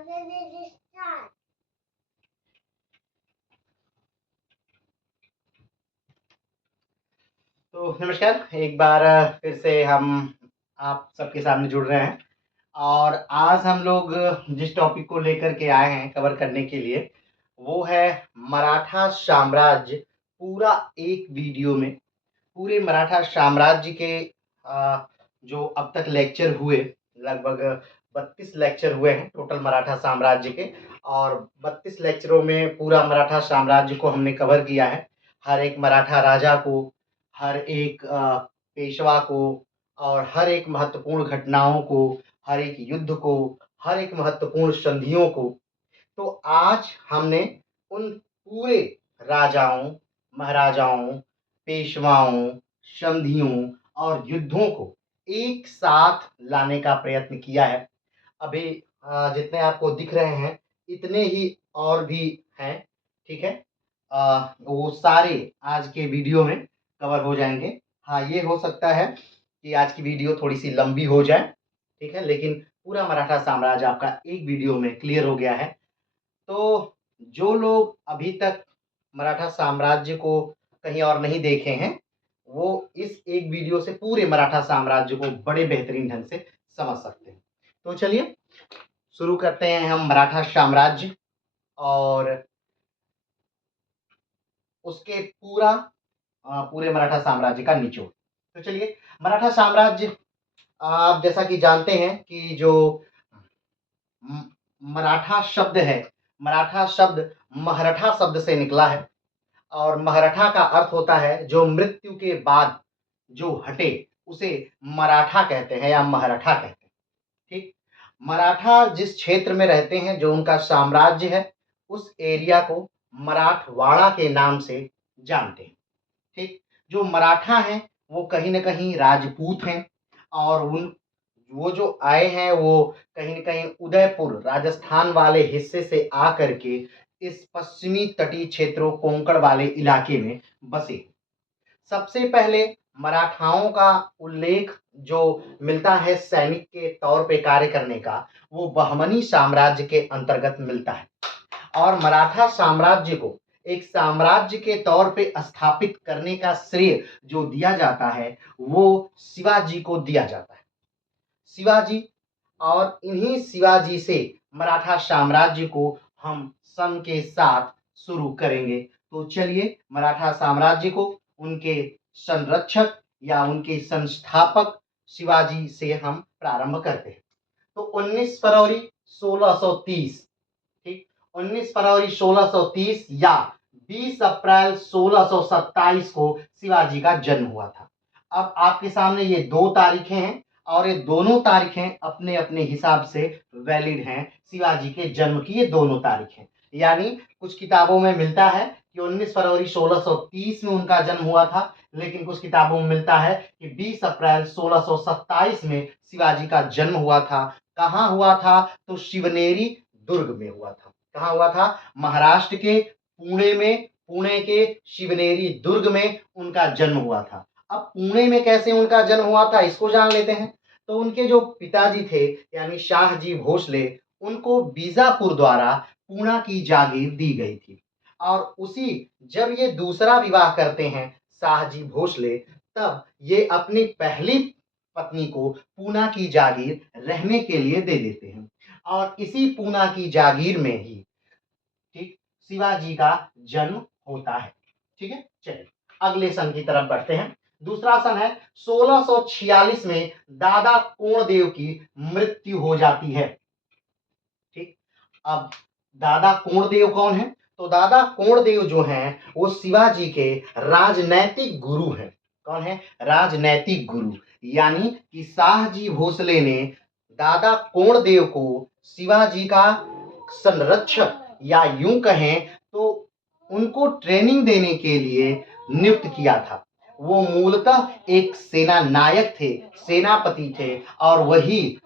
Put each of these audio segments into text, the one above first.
तो नमस्कार, एक बार फिर से हम आप सबके सामने जुड़ रहे हैं और आज हम लोग जिस टॉपिक को लेकर के आए हैं कवर करने के लिए, वो है मराठा साम्राज्य। पूरा एक वीडियो में पूरे मराठा साम्राज्य के जो अब तक लेक्चर हुए, लगभग 32 लेक्चर हुए हैं टोटल मराठा साम्राज्य के, और 32 लेक्चरों में पूरा मराठा साम्राज्य को हमने कवर किया है। हर एक मराठा राजा को, हर एक पेशवा को, और हर एक महत्वपूर्ण घटनाओं को, हर एक युद्ध को, हर एक महत्वपूर्ण संधियों को। तो आज हमने उन पूरे राजाओं, महाराजाओं, पेशवाओं, संधियों और युद्धों को एक साथ लाने का प्रयत्न किया है। अभी जितने आपको दिख रहे हैं इतने ही और भी हैं, ठीक है। वो सारे आज के वीडियो में कवर हो जाएंगे। हाँ, ये हो सकता है कि आज की वीडियो थोड़ी सी लंबी हो जाए, ठीक है, लेकिन पूरा मराठा साम्राज्य आपका एक वीडियो में क्लियर हो गया है। तो जो लोग अभी तक मराठा साम्राज्य को कहीं और नहीं देखे हैं, वो इस एक वीडियो से पूरे मराठा साम्राज्य को बड़े बेहतरीन ढंग से समझ सकते हैं। तो चलिए शुरू करते हैं हम मराठा साम्राज्य और उसके पूरे मराठा साम्राज्य का निचोड़। तो चलिए, मराठा साम्राज्य आप जैसा कि जानते हैं कि जो मराठा शब्द है, मराठा शब्द महरठा शब्द से निकला है और महरठा का अर्थ होता है जो मृत्यु के बाद जो हटे उसे मराठा कहते हैं या महरठा कहते हैं, ठीक। मराठा जिस क्षेत्र में रहते हैं, जो उनका साम्राज्य है, उस एरिया को मराठवाड़ा के नाम से जानते हैं, ठीक। जो मराठा हैं वो कहीं न कहीं राजपूत हैं और वो जो आए हैं वो कहीं न कहीं उदयपुर राजस्थान वाले हिस्से से आकर के इस पश्चिमी तटीय क्षेत्रों कोंकण वाले इलाके में बसे। सबसे पहले मराठाओं का उल्लेख जो मिलता है सैनिक के तौर पे कार्य करने का, वो बहमनी साम्राज्य के अंतर्गत मिलता है और मराठा साम्राज्य को एक साम्राज्य के तौर पे स्थापित करने का श्रेय जो दिया जाता है वो शिवाजी को दिया जाता है। शिवाजी, और इन्हीं शिवाजी से मराठा साम्राज्य को हम सन के साथ शुरू करेंगे। तो चलिए मराठा साम्राज्य को उनके संरक्षक या उनके संस्थापक शिवाजी से हम प्रारंभ करते हैं। तो 19 फरवरी 1630, ठीक, 19 फरवरी 1630 या 20 अप्रैल 1627 को शिवाजी का जन्म हुआ था। अब आपके सामने ये दो तारीखें हैं और ये दोनों तारीखें अपने अपने हिसाब से वैलिड हैं। शिवाजी के जन्म की ये दोनों तारीखें, यानी कुछ किताबों में मिलता है कि 19 फरवरी 1630 में उनका जन्म हुआ था, लेकिन कुछ किताबों में मिलता है कि 20 अप्रैल 1627 में शिवाजी का जन्म हुआ था। कहाँ हुआ था? तो शिवनेरी दुर्ग में हुआ था। कहाँ हुआ था? महाराष्ट्र के पुणे में, पुणे के शिवनेरी दुर्ग में उनका जन्म हुआ था। अब पुणे में कैसे उनका जन्म हुआ था इसको जान लेते हैं। तो उनके जो पिताजी थे यानी शाहजी भोसले, उनको बीजापुर द्वारा पूना की जागीर दी गई थी और उसी जब ये दूसरा विवाह करते हैं शाहजी भोसले, तब ये अपनी पहली पत्नी को पूना की जागीर रहने के लिए दे देते हैं और इसी पूना की जागीर में ही, ठीक, शिवाजी का जन्म होता है। ठीक है, चलिए अगले सन की तरफ बढ़ते हैं। दूसरा सन है 1646 में दादा कोणदेव की मृत्यु हो जाती है। ठीक, अब दादा कोणदेव कौन है? तो दादा कोणदेव जो हैं वो शिवाजी के राजनैतिक गुरु हैं। कौन है? राजनैतिक गुरु, यानी कि शाहजी भोसले ने दादा कोणदेव को शिवाजी का संरक्षक या यूं कहें तो उनको ट्रेनिंग देने के लिए नियुक्त किया था। वो मूलतः एक सेना नायक थे, सेनापति थे और वही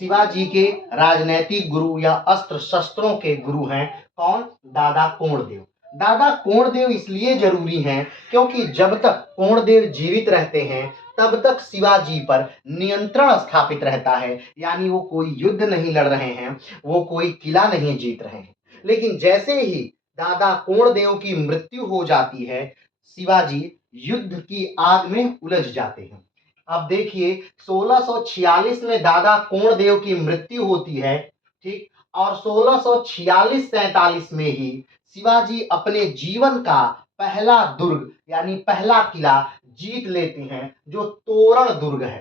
शिवाजी के राजनैतिक गुरु या अस्त्र शस्त्रों के गुरु हैं। कौन? दादा कोणदेव। दादा कोणदेव इसलिए जरूरी हैं क्योंकि जब तक कोणदेव जीवित रहते हैं तब तक शिवाजी पर नियंत्रण स्थापित रहता है, यानी वो कोई युद्ध नहीं लड़ रहे हैं, वो कोई किला नहीं जीत रहे हैं। लेकिन जैसे ही दादा कोंडदेव की मृत्यु हो जाती है, शिवाजी युद्ध की आग में उलझ जाते हैं। अब देखिए 1646 में दादा कोंडदेव की मृत्यु होती है, ठीक, और 1646-47 में ही शिवाजी अपने जीवन का पहला दुर्ग यानी पहला किला जीत लेते हैं, जो तोरण दुर्ग है,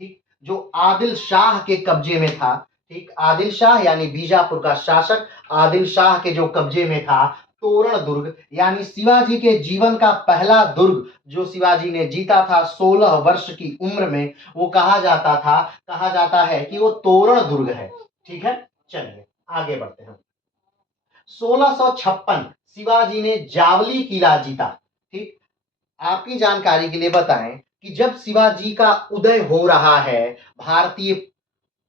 ठीक, जो आदिल शाह के कब्जे में था, ठीक, आदिल शाह यानी बीजापुर का शासक आदिल शाह के जो कब्जे में था तोरण दुर्ग, यानी शिवाजी के जीवन का पहला दुर्ग जो शिवाजी ने जीता था 16 वर्ष की उम्र में, वो कहा जाता है कि वो तोरण दुर्ग है। ठीक है, चलिए आगे बढ़ते हैं। 1656 शिवाजी ने जावली किला जीता। ठीक, आपकी जानकारी के लिए बताएं कि जब शिवाजी का उदय हो रहा है भारतीय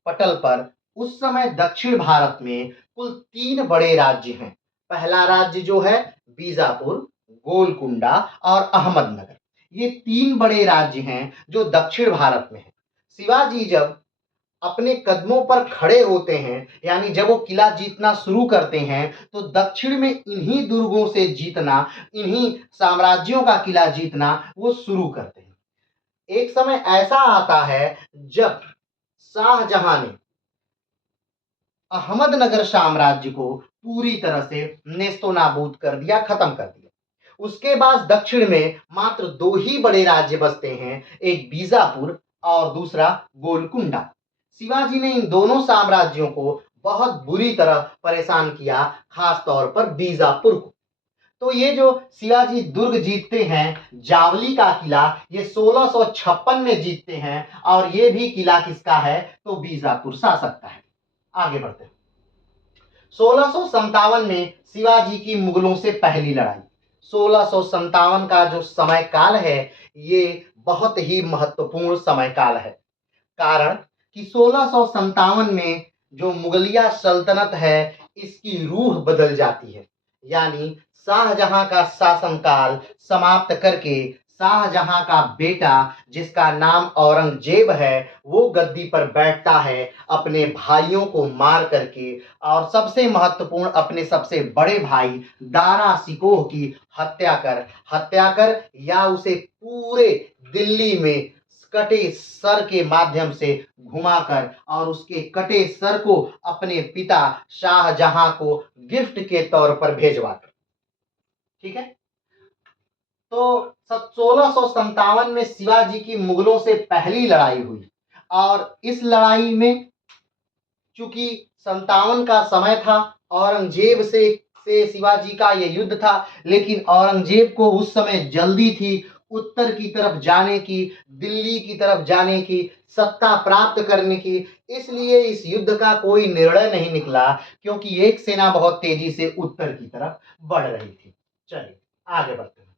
पटल पर, उस समय दक्षिण भारत में कुल 3 बड़े राज्य हैं। पहला राज्य जो है बीजापुर, गोलकुंडा और अहमदनगर। ये 3 बड़े राज्य हैं जो दक्षिण भारत में हैं। शिवाजी जब अपने कदमों पर खड़े होते हैं, यानी जब वो किला जीतना शुरू करते हैं, तो दक्षिण में इन्हीं दुर्गों से जीतना, इन्हीं साम्राज्यों का किला जीतना वो शुरू करते हैं। एक समय ऐसा आता है जब शाहजहां ने अहमदनगर साम्राज्य को पूरी तरह से नेस्तनाबूद कर दिया, खत्म कर दिया। उसके बाद दक्षिण में मात्र 2 ही बड़े राज्य बचते हैं, एक बीजापुर और दूसरा गोलकुंडा। शिवाजी ने इन दोनों साम्राज्यों को बहुत बुरी तरह परेशान किया, खास तौर पर बीजापुर को। तो ये जो शिवाजी दुर्ग जीतते हैं, जावली का किला, ये 1656 में जीतते हैं, और ये भी किला किसका है, तो बीजापुर शासक का है। आगे बढ़ते हैं। 1657 में शिवाजी की मुगलों से पहली लड़ाई। 1657 का जो समय काल है, ये बहुत ही महत्वपूर्ण समय काल है। कारण कि 1657 में जो मुगलिया सल्तनत है, इसकी रूह बदल जाती है, यानी शाहजहां का शासनकाल समाप्त करके शाहजहां का बेटा, जिसका नाम औरंगजेब है, वो गद्दी पर बैठता है अपने भाइयों को मार करके, और सबसे महत्वपूर्ण अपने सबसे बड़े भाई दारा शिकोह की हत्या कर या उसे पूरे दिल्ली में कटे सर के माध्यम से घुमाकर और उसके कटे सर को अपने पिता शाहजहां को गिफ्ट के तौर पर भेजवाकर। ठीक है, तो 1657 में शिवाजी की मुगलों से पहली लड़ाई हुई, और इस लड़ाई में चूंकि 57 का समय था, औरंगजेब से शिवाजी का यह युद्ध था, लेकिन औरंगजेब को उस समय जल्दी थी उत्तर की तरफ जाने की, दिल्ली की तरफ जाने की, सत्ता प्राप्त करने की। इसलिए इस युद्ध का कोई निर्णय नहीं निकला, क्योंकि एक सेना बहुत तेजी से उत्तर की तरफ बढ़ रही थी। चलिए आगे बढ़ते हैं।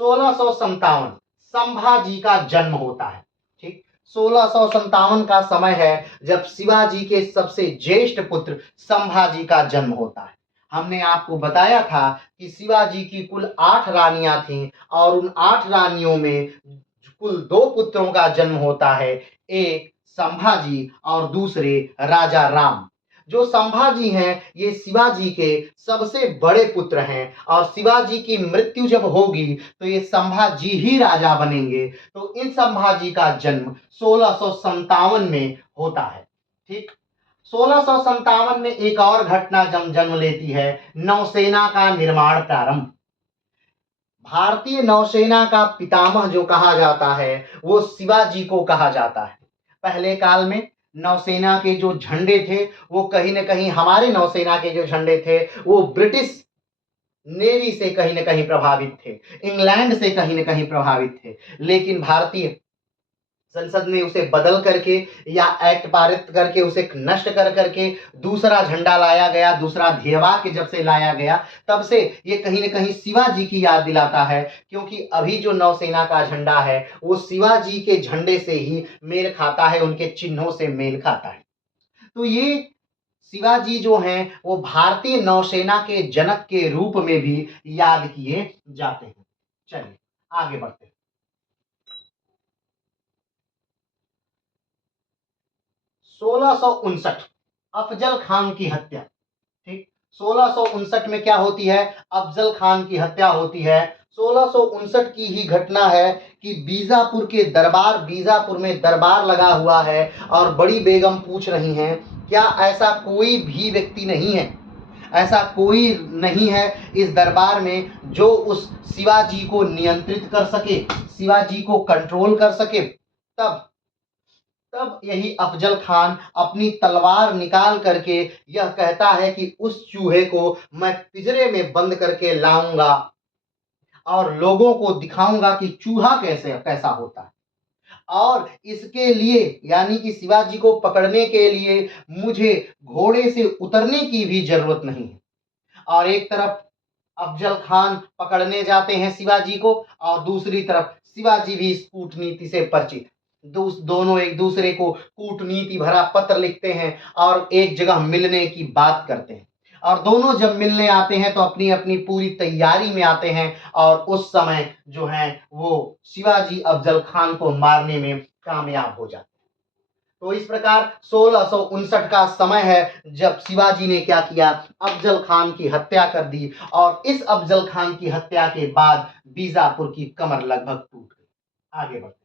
1657 संभाजी का जन्म होता है। ठीक, 1657 का समय है जब शिवाजी के सबसे ज्येष्ठ पुत्र संभाजी का जन्म होता है। हमने आपको बताया था कि शिवाजी की कुल 8 रानियां थीं, और उन 8 रानियों में कुल 2 पुत्रों का जन्म होता है, एक संभाजी और दूसरे राजा राम। जो संभाजी हैं, ये शिवाजी के सबसे बड़े पुत्र हैं, और शिवाजी की मृत्यु जब होगी तो ये संभाजी ही राजा बनेंगे। तो इन संभाजी का जन्म 1657 में होता है। ठीक, 1657 में एक और घटना जन्म लेती है, नौसेना का निर्माण प्रारंभ। भारतीय नौसेना का पितामह जो कहा जाता है, वो शिवाजी को कहा जाता है। पहले काल में नौसेना के जो झंडे थे, वो कहीं न कहीं, हमारे नौसेना के जो झंडे थे, वो ब्रिटिश नेवी से कहीं न कहीं प्रभावित थे, इंग्लैंड से कहीं न कहीं प्रभावित थे। लेकिन भारतीय संसद में उसे बदल करके या एक्ट पारित करके उसे नष्ट कर करके दूसरा झंडा लाया गया, दूसरा ध्येयवाक्य जब से लाया गया, तब से ये कहीं न कहीं शिवाजी की याद दिलाता है, क्योंकि अभी जो नौसेना का झंडा है, वो शिवाजी के झंडे से ही मेल खाता है, उनके चिन्हों से मेल खाता है। तो ये शिवाजी जो हैं, वो भारतीय नौसेना के जनक के रूप में भी याद किए जाते हैं। चलिए आगे बढ़ते हैं। 1659 अफजल खान की हत्या। ठीक, 1659 में क्या होती है? अफजल खान की हत्या होती है। 1659 की ही घटना है कि बीजापुर में दरबार लगा हुआ है और बड़ी बेगम पूछ रही हैं, क्या ऐसा कोई भी व्यक्ति नहीं है, ऐसा कोई नहीं है इस दरबार में जो उस शिवाजी को नियंत्रित कर सके, शिवाजी को कंट्रोल कर सके? तब तब यही अफजल खान अपनी तलवार निकाल करके यह कहता है कि उस चूहे को मैं पिंजरे में बंद करके लाऊंगा और लोगों को दिखाऊंगा कि चूहा कैसा होता है। और इसके लिए यानी कि शिवाजी को पकड़ने के लिए मुझे घोड़े से उतरने की भी जरूरत नहीं है। और एक तरफ अफजल खान पकड़ने जाते हैं शिवाजी को और दूसरी तरफ शिवाजी भी इस कूटनीति से परिचित। दोनों एक दूसरे को कूटनीति भरा पत्र लिखते हैं और एक जगह मिलने की बात करते हैं। और दोनों जब मिलने आते हैं तो अपनी अपनी पूरी तैयारी में आते हैं और उस समय जो है वो शिवाजी अफजल खान को मारने में कामयाब हो जाते हैं। तो इस प्रकार 1659 का समय है जब शिवाजी ने क्या किया? अफजल खान की हत्या कर दी और इस अफजल खान की हत्या के बाद बीजापुर की कमर लगभग टूट गई। आगे बढ़ते हैं।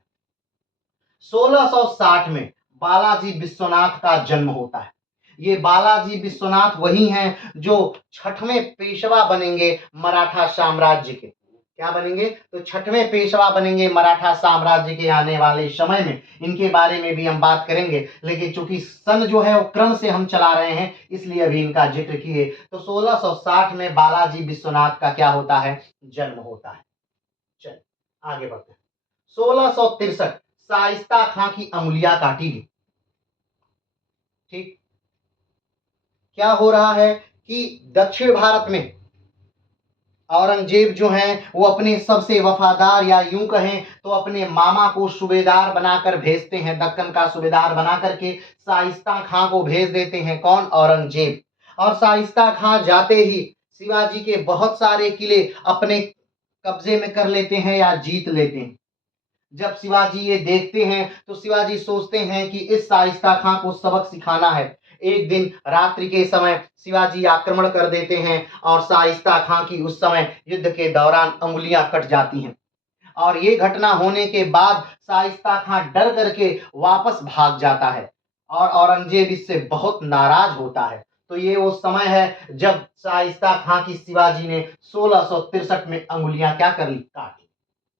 1660 में बालाजी विश्वनाथ का जन्म होता है। ये बालाजी विश्वनाथ वही हैं जो छठवें पेशवा बनेंगे मराठा साम्राज्य के। क्या बनेंगे? तो छठवें पेशवा बनेंगे मराठा साम्राज्य के आने वाले समय में। इनके बारे में भी हम बात करेंगे, लेकिन चूंकि सन जो है वो क्रम से हम चला रहे हैं इसलिए अभी इनका जिक्र किए। तो 1660 में बालाजी विश्वनाथ का क्या होता है? जन्म होता है। चल आगे बढ़ते हैं। 1663 शाइस्ता खां की अंगुलियां काटी गई। ठीक, क्या हो रहा है कि दक्षिण भारत में औरंगजेब जो हैं वो अपने सबसे वफादार या यूं कहें तो अपने मामा को सूबेदार बनाकर भेजते हैं, दक्कन का सूबेदार बना करके शाइस्ता खां को भेज देते हैं। कौन? औरंगजेब। और शाइस्ता खां जाते ही शिवाजी के बहुत सारे किले अपने कब्जे में कर लेते हैं या जीत लेते हैं। जब शिवाजी ये देखते हैं तो शिवाजी सोचते हैं कि इस शाइस्ता खां को सबक सिखाना है। एक दिन रात्रि के समय शिवाजी आक्रमण कर देते हैं और शाइस्ता खां की उस समय युद्ध के दौरान अंगुलियां कट जाती हैं। और ये घटना होने के बाद शाइस्ता खां डर करके वापस भाग जाता है और औरंगजेब इससे बहुत नाराज होता है। तो ये वो समय है जब शाइस्ता खां की शिवाजी ने 1663 में अंगुलियां क्या कर ली? काटी।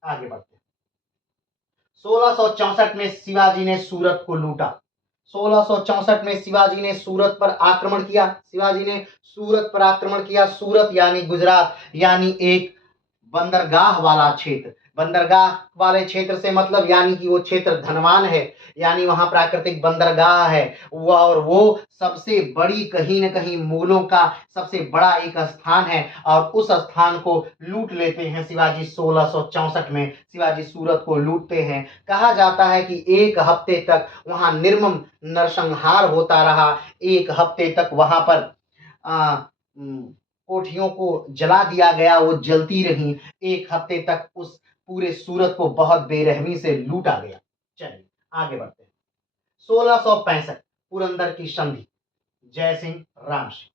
आगे बढ़ते हैं। 1664 में शिवाजी ने सूरत को लूटा। 1664 में शिवाजी ने सूरत पर आक्रमण किया। शिवाजी ने सूरत पर आक्रमण किया। सूरत यानी गुजरात, यानी एक बंदरगाह वाला क्षेत्र। बंदरगाह वाले क्षेत्र से मतलब यानी कि वो क्षेत्र धनवान है, यानी वहां प्राकृतिक बंदरगाह है और वो सबसे बड़ी कहीं न कहीं मुगलों का सबसे बड़ा एक स्थान है और उस स्थान को लूट लेते हैं शिवाजी। 1664 में शिवाजी सूरत को लूटते हैं। कहा जाता है कि एक हफ्ते तक वहां निर्मम नरसंहार होता रहा। एक हफ्ते तक वहां पर आ, कोठियों को जला दिया गया, वो जलती रहीं। एक हफ्ते तक उस पूरे सूरत को बहुत बेरहमी से लूटा गया। चलिए आगे बढ़ते हैं। 1665 पुरंदर की संधि, जय सिंह राम सिंह।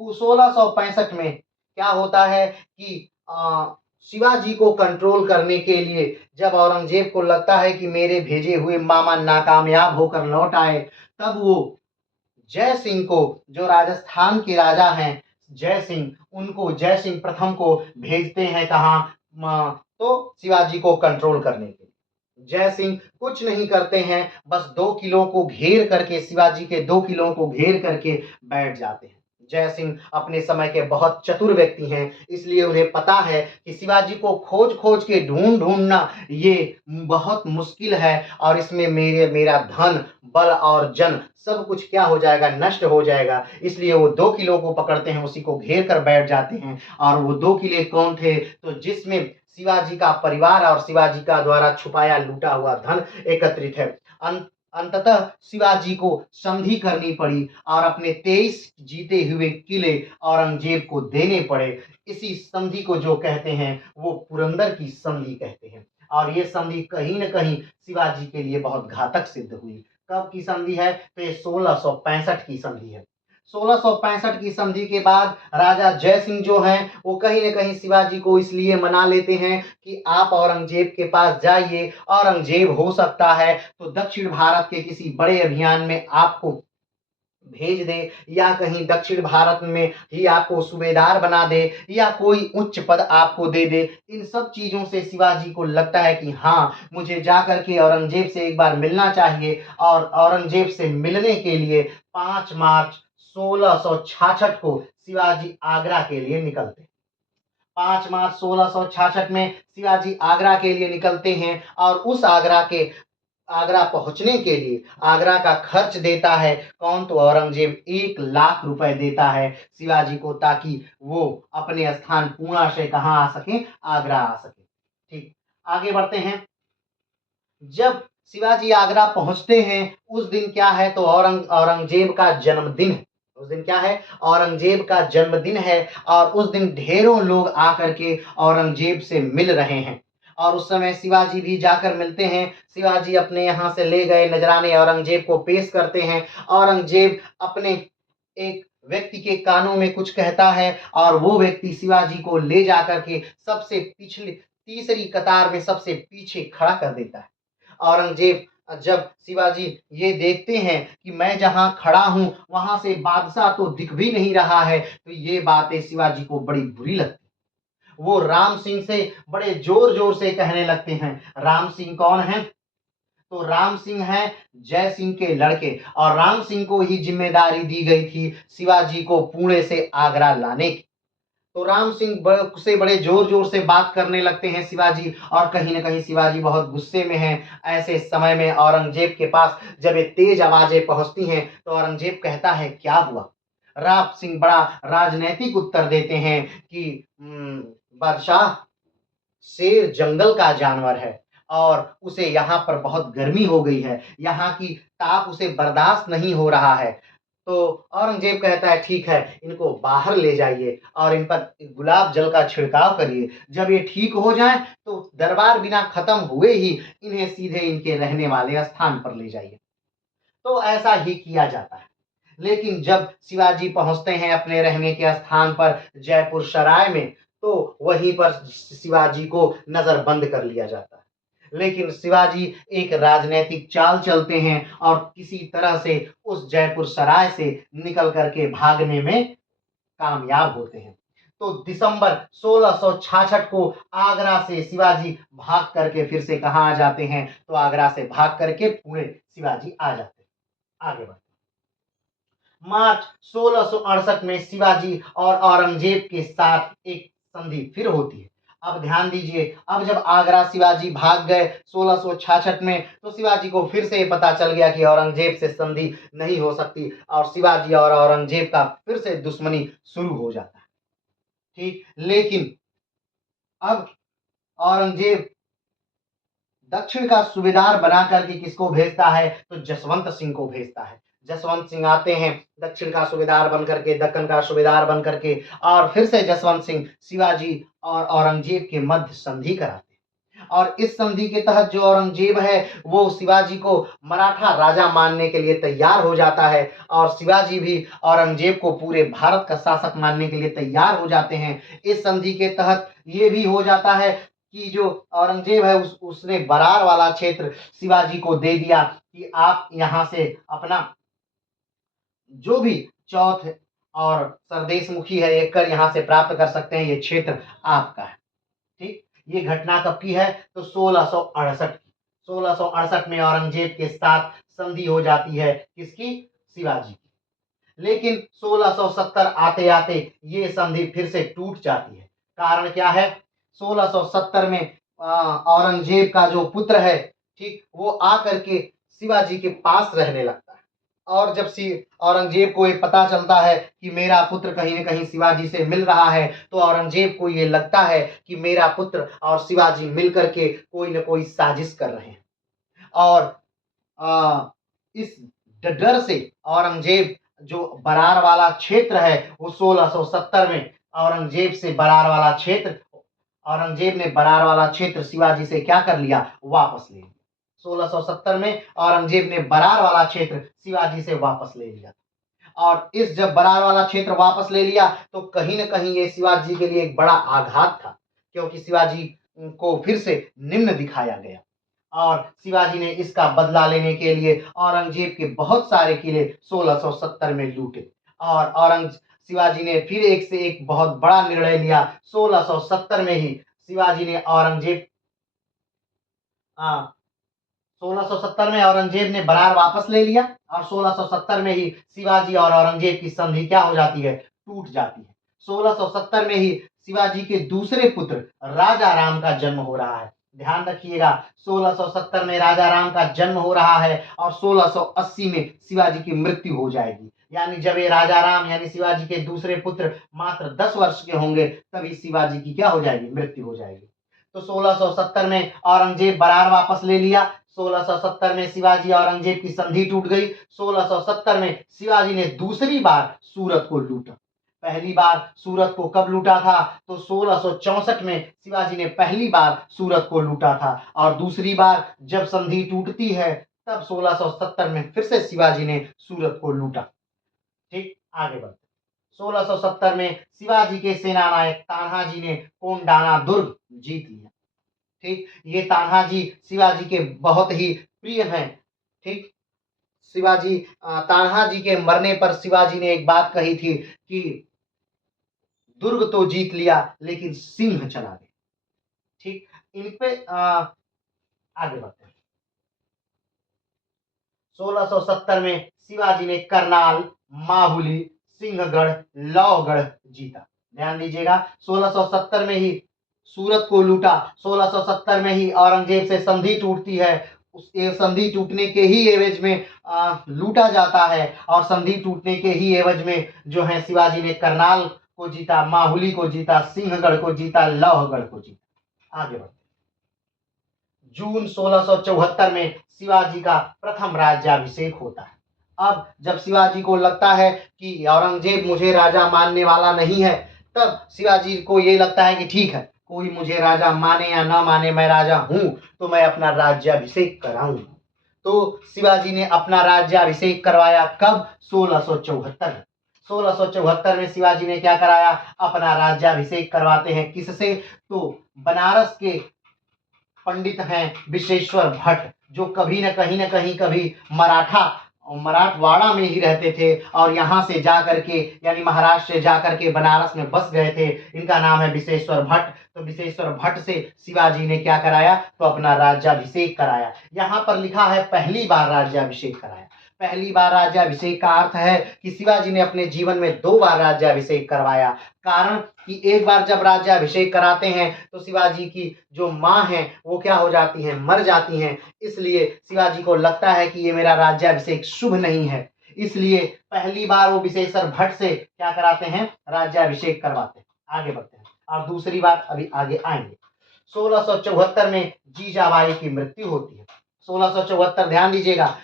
1665 में क्या होता है कि शिवाजी को कंट्रोल करने के लिए जब औरंगजेब को लगता है कि मेरे भेजे हुए मामा नाकामयाब होकर लौट आए, तब वो जय सिंह को, जो राजस्थान के राजा हैं जय सिंह, उनको जय सिंह प्रथम को भेजते हैं कहाँ? तो शिवाजी को कंट्रोल करने के लिए। जय सिंह कुछ नहीं करते हैं, बस 2 किलों को घेर करके, शिवाजी के 2 किलों को घेर करके बैठ जाते हैं। जय सिंह अपने समय के बहुत चतुर व्यक्ति हैं, इसलिए उन्हें पता है कि शिवाजी को खोज खोज के ढूंढना ये बहुत मुश्किल है और इसमें मेरा धन, बल और जन सब कुछ क्या हो जाएगा? नष्ट हो जाएगा। इसलिए वो 2 किलो को पकड़ते हैं, उसी को घेर कर बैठ जाते हैं। और वो 2 किले कौन थे? तो जिसमें शिवाजी का परिवार और शिवाजी का द्वारा छुपाया लूटा हुआ धन एकत्रित है। अंततः शिवाजी को संधि करनी पड़ी और अपने 23 जीते हुए किले औरंगजेब को देने पड़े। इसी संधि को जो कहते हैं वो पुरंदर की संधि कहते हैं और ये संधि कहीं न कहीं शिवाजी के लिए बहुत घातक सिद्ध हुई। कब की संधि है? तो ये 1665 की संधि है। 1665 की संधि के बाद राजा जय सिंह जो हैं, वो कहीं न कहीं शिवाजी को इसलिए मना लेते हैं कि आप औरंगज़ेब के पास जाइए, औरंगज़ेब हो सकता है तो दक्षिण भारत के किसी बड़े अभियान में आपको भेज दे, या कहीं दक्षिण भारत में ही आपको सूबेदार बना दे, या कोई उच्च पद आपको दे दे। इन सब चीज़ों से शिवाजी को लगता है कि हाँ, मुझे जाकर के औरंगज़ेब से एक बार मिलना चाहिए, और औरंगज़ेब से मिलने के लिए 5 मार्च 1666 को शिवाजी आगरा के लिए निकलते हैं। 5 मार्च 1666 में शिवाजी आगरा के लिए निकलते हैं, और उस आगरा पहुंचने के लिए आगरा का खर्च देता है कौन? तो औरंगजेब 1 लाख रुपए देता है शिवाजी को, ताकि वो अपने स्थान पूर्णा से कहाँ आ सके? आगरा आ सके। ठीक, आगे बढ़ते हैं। जब शिवाजी आगरा पहुंचते हैं, उस दिन क्या है? तो औरंगजेब का जन्मदिन है। उस दिन क्या है? औरंगजेब का जन्मदिन है, और उस दिन ढेरों लोग आकर के औरंगजेब से मिल रहे हैं, और उस समय शिवाजी भी जाकर मिलते हैं। शिवाजी अपने यहाँ से ले गए नजराने औरंगजेब को पेश करते हैं। औरंगजेब अपने एक व्यक्ति के कानों में कुछ कहता है, और वो व्यक्ति शिवाजी को ले जाकर के सबसे पिछले तीसरी कतार में सबसे पीछे खड़ा कर देता है। औरंगजेब जब शिवाजी ये देखते हैं कि मैं जहाँ खड़ा हूँ वहाँ से बादशाह तो दिख भी नहीं रहा है, तो ये बातें शिवाजी को बड़ी बुरी लगती। वो राम सिंह से बड़े जोर जोर से कहने लगते हैं। राम सिंह कौन है? तो राम सिंह हैं जय सिंह के लड़के, और राम सिंह को ही जिम्मेदारी दी गई थी शिवाजी को पुणे से आगरा लाने की। तो राम सिंह से बड़े जोर जोर से बात करने लगते हैं शिवाजी, और कहीं न कहीं शिवाजी बहुत गुस्से में हैं। ऐसे समय में औरंगजेब के पास जब ये तेज आवाजें पहुंचती हैं, तो औरंगजेब कहता है क्या हुआ? राम सिंह बड़ा राजनैतिक उत्तर देते हैं कि बादशाह, शेर जंगल का जानवर है, और उसे यहाँ पर बहुत गर्मी हो गई है, यहाँ की ताप उसे बर्दाश्त नहीं हो रहा है। तो औरंगजेब कहता है ठीक है, इनको बाहर ले जाइए और इन पर गुलाब जल का छिड़काव करिए। जब ये ठीक हो जाएं तो दरबार बिना खत्म हुए ही इन्हें सीधे इनके रहने वाले स्थान पर ले जाइए। तो ऐसा ही किया जाता है। लेकिन जब शिवाजी पहुंचते हैं अपने रहने के स्थान पर जयपुर सराय में, तो वहीं पर शिवाजी को नजरबंद कर लिया जाता है। लेकिन शिवाजी एक राजनीतिक चाल चलते हैं, और किसी तरह से उस जयपुर सराय से निकल करके भागने में कामयाब होते हैं। तो दिसंबर 1666 को आगरा से शिवाजी भाग करके फिर से कहाँ आ जाते हैं? तो आगरा से भाग करके पुणे शिवाजी आ जाते हैं। आगे बढ़ते हैं। मार्च 1668 में शिवाजी और औरंगजेब के साथ एक संधि फिर होती है। अब ध्यान दीजिए, अब जब आगरा शिवाजी भाग गए 1666 में, तो शिवाजी को फिर से पता चल गया कि औरंगजेब से संधि नहीं हो सकती, और शिवाजी और औरंगजेब का फिर से दुश्मनी शुरू हो जाता है। ठीक, लेकिन अब औरंगजेब दक्षिण का सूबेदार बना करके किसको भेजता है? तो जसवंत सिंह को भेजता है। जसवंत सिंह आते हैं दक्षिण का सूबेदार बन करके, दक्कन का सूबेदार बन करके, और फिर से जसवंत सिंह शिवाजी और औरंगजेब के मध्य संधि कराते हैं। और इस संधि के तहत जो औरंगजेब है वो शिवाजी को मराठा राजा मानने के लिए तैयार हो जाता है, और शिवाजी भी औरंगजेब को पूरे भारत का शासक मानने के लिए तैयार हो जाते हैं। इस संधि के तहत ये भी हो जाता है कि जो औरंगजेब है उसने बरार वाला क्षेत्र शिवाजी को दे दिया कि आप यहाँ से अपना जो भी चौथ और सरदेशमुखी है ये कर यहाँ से प्राप्त कर सकते हैं, ये क्षेत्र आपका है। ठीक, ये घटना कब की है? तो 1668 की। 1668 में औरंगजेब के साथ संधि हो जाती है, किसकी? शिवाजी की। लेकिन 1670 आते आते ये संधि फिर से टूट जाती है। कारण क्या है? 1670 में औरंगजेब का जो पुत्र है, ठीक, वो आकर के शिवाजी के पास रहने लगता है। और जब औरंगजेब को ये पता चलता है कि मेरा पुत्र कहीं न कहीं शिवाजी से मिल रहा है, तो औरंगजेब को ये लगता है कि मेरा पुत्र और शिवाजी मिलकर के कोई न कोई साजिश कर रहे हैं। और इस डर से औरंगजेब जो बरार वाला क्षेत्र है वो 1670 में औरंगजेब ने बरार वाला क्षेत्र शिवाजी से क्या कर लिया? वापस ले लिया। 1670 में औरंगजेब ने बरार वाला क्षेत्र शिवाजी से वापस ले लिया और इस जब बरार वाला क्षेत्र वापस ले लिया तो कहीं न कहीं ये शिवाजी के लिए एक बड़ा आघात था, क्योंकि शिवाजी को फिर से निम्न दिखाया गया और शिवाजी ने इसका बदला लेने के लिए औरंगजेब के बहुत सारे किले 1670 में लूटे और औरंग शिवाजी ने फिर एक से एक बहुत बड़ा निर्णय लिया। 1670 में ही शिवाजी ने औरंगजेब 1670 में औरंगजेब ने बरार वापस ले लिया और 1670 में ही शिवाजी और औरंगजेब की संधि क्या हो जाती है, टूट जाती है। 1670 में ही शिवाजी के दूसरे पुत्र राजा राम का जन्म हो रहा है। ध्यान रखिएगा, 1670 में राजा राम का जन्म हो रहा है और 1680 में शिवाजी की मृत्यु हो जाएगी। यानी जब ये राजा राम यानी शिवाजी के दूसरे पुत्र मात्र 10 वर्ष के होंगे तभी शिवाजी की क्या हो जाएगी, मृत्यु हो जाएगी। तो 1670 में औरंगजेब बरार वापस ले लिया। 1670 में शिवाजी औरंगजेब की संधि टूट गई। 1670 में शिवाजी ने दूसरी बार सूरत को लूटा। पहली बार सूरत को कब लूटा था, तो 1664 में शिवाजी ने पहली बार सूरत को लूटा था और दूसरी बार जब संधि टूटती है तब 1670 में फिर से शिवाजी ने सूरत को लूटा। ठीक, आगे बढ़ते। 1670 में शिवाजी के सेनानायक तान्हाजी ने कोंडाना दुर्ग जीत लिया। ठीक, ये तान्हाजी शिवाजी के बहुत ही प्रिय हैं। ठीक, शिवाजी तान्हाजी के मरने पर शिवाजी ने एक बात कही थी कि दुर्ग तो जीत लिया लेकिन सिंह चला गया। ठीक, इन पे आगे बढ़ते हैं। 1670 में शिवाजी ने करनाल, माहुली, सिंहगढ़, लौहगढ़ जीता। ध्यान दीजिएगा, 1670 में ही सूरत को लूटा। 1670 में ही औरंगजेब से संधि टूटती है। उस संधि टूटने के ही एवज में लूटा जाता है और संधि टूटने के ही एवज में जो है शिवाजी ने करनाल को जीता, माहुली को जीता, सिंहगढ़ को जीता, लौहगढ़ को जीता। आगे बढ़ते, जून 1674 में शिवाजी का प्रथम राज्याभिषेक होता है। अब जब शिवाजी को लगता है कि औरंगजेब मुझे राजा मानने वाला नहीं है, तब शिवाजी को ये लगता है कि ठीक है, कोई मुझे राजा माने या ना माने, मैं राजा हूं तो मैं अपना राज्याभिषेक कराऊंगा। तो शिवाजी ने अपना राज्याभिषेक करवाया कब, 1674 में। 1674 में शिवाजी ने क्या कराया, अपना राज्याभिषेक करवाते हैं। किससे, तो बनारस के पंडित हैं विश्वेश्वर भट्ट, जो कभी न कहीं कभी मराठवाड़ा में ही रहते थे और यहाँ से जाकर के यानी महाराष्ट्र से जाकर के बनारस में बस गए थे। इनका नाम है विश्वेश्वर भट्ट। तो विश्वेश्वर भट्ट से शिवाजी ने क्या कराया, तो अपना राज्याभिषेक कराया। यहाँ पर लिखा है पहली बार राज्याभिषेक कराया। पहली बार राज्याभिषेक का अर्थ है कि शिवाजी ने अपने जीवन में 2 बार राज्याभिषेक करवाया। कारण कि एक बार जब राज्याभिषेक कराते हैं तो शिवाजी की जो माँ है वो क्या हो जाती हैं, मर जाती हैं। इसलिए शिवाजी को लगता है कि ये मेरा राज्याभिषेक शुभ नहीं है, इसलिए पहली बार वो विश्वेश्वर भट्ट से क्या कराते हैं, राज्याभिषेक करवाते हैं। आगे बढ़ते हैं और दूसरी बात अभी आगे आएंगे। 1674 में जीजाबाई की मृत्यु होती है। 1674, ध्यान दीजिएगा,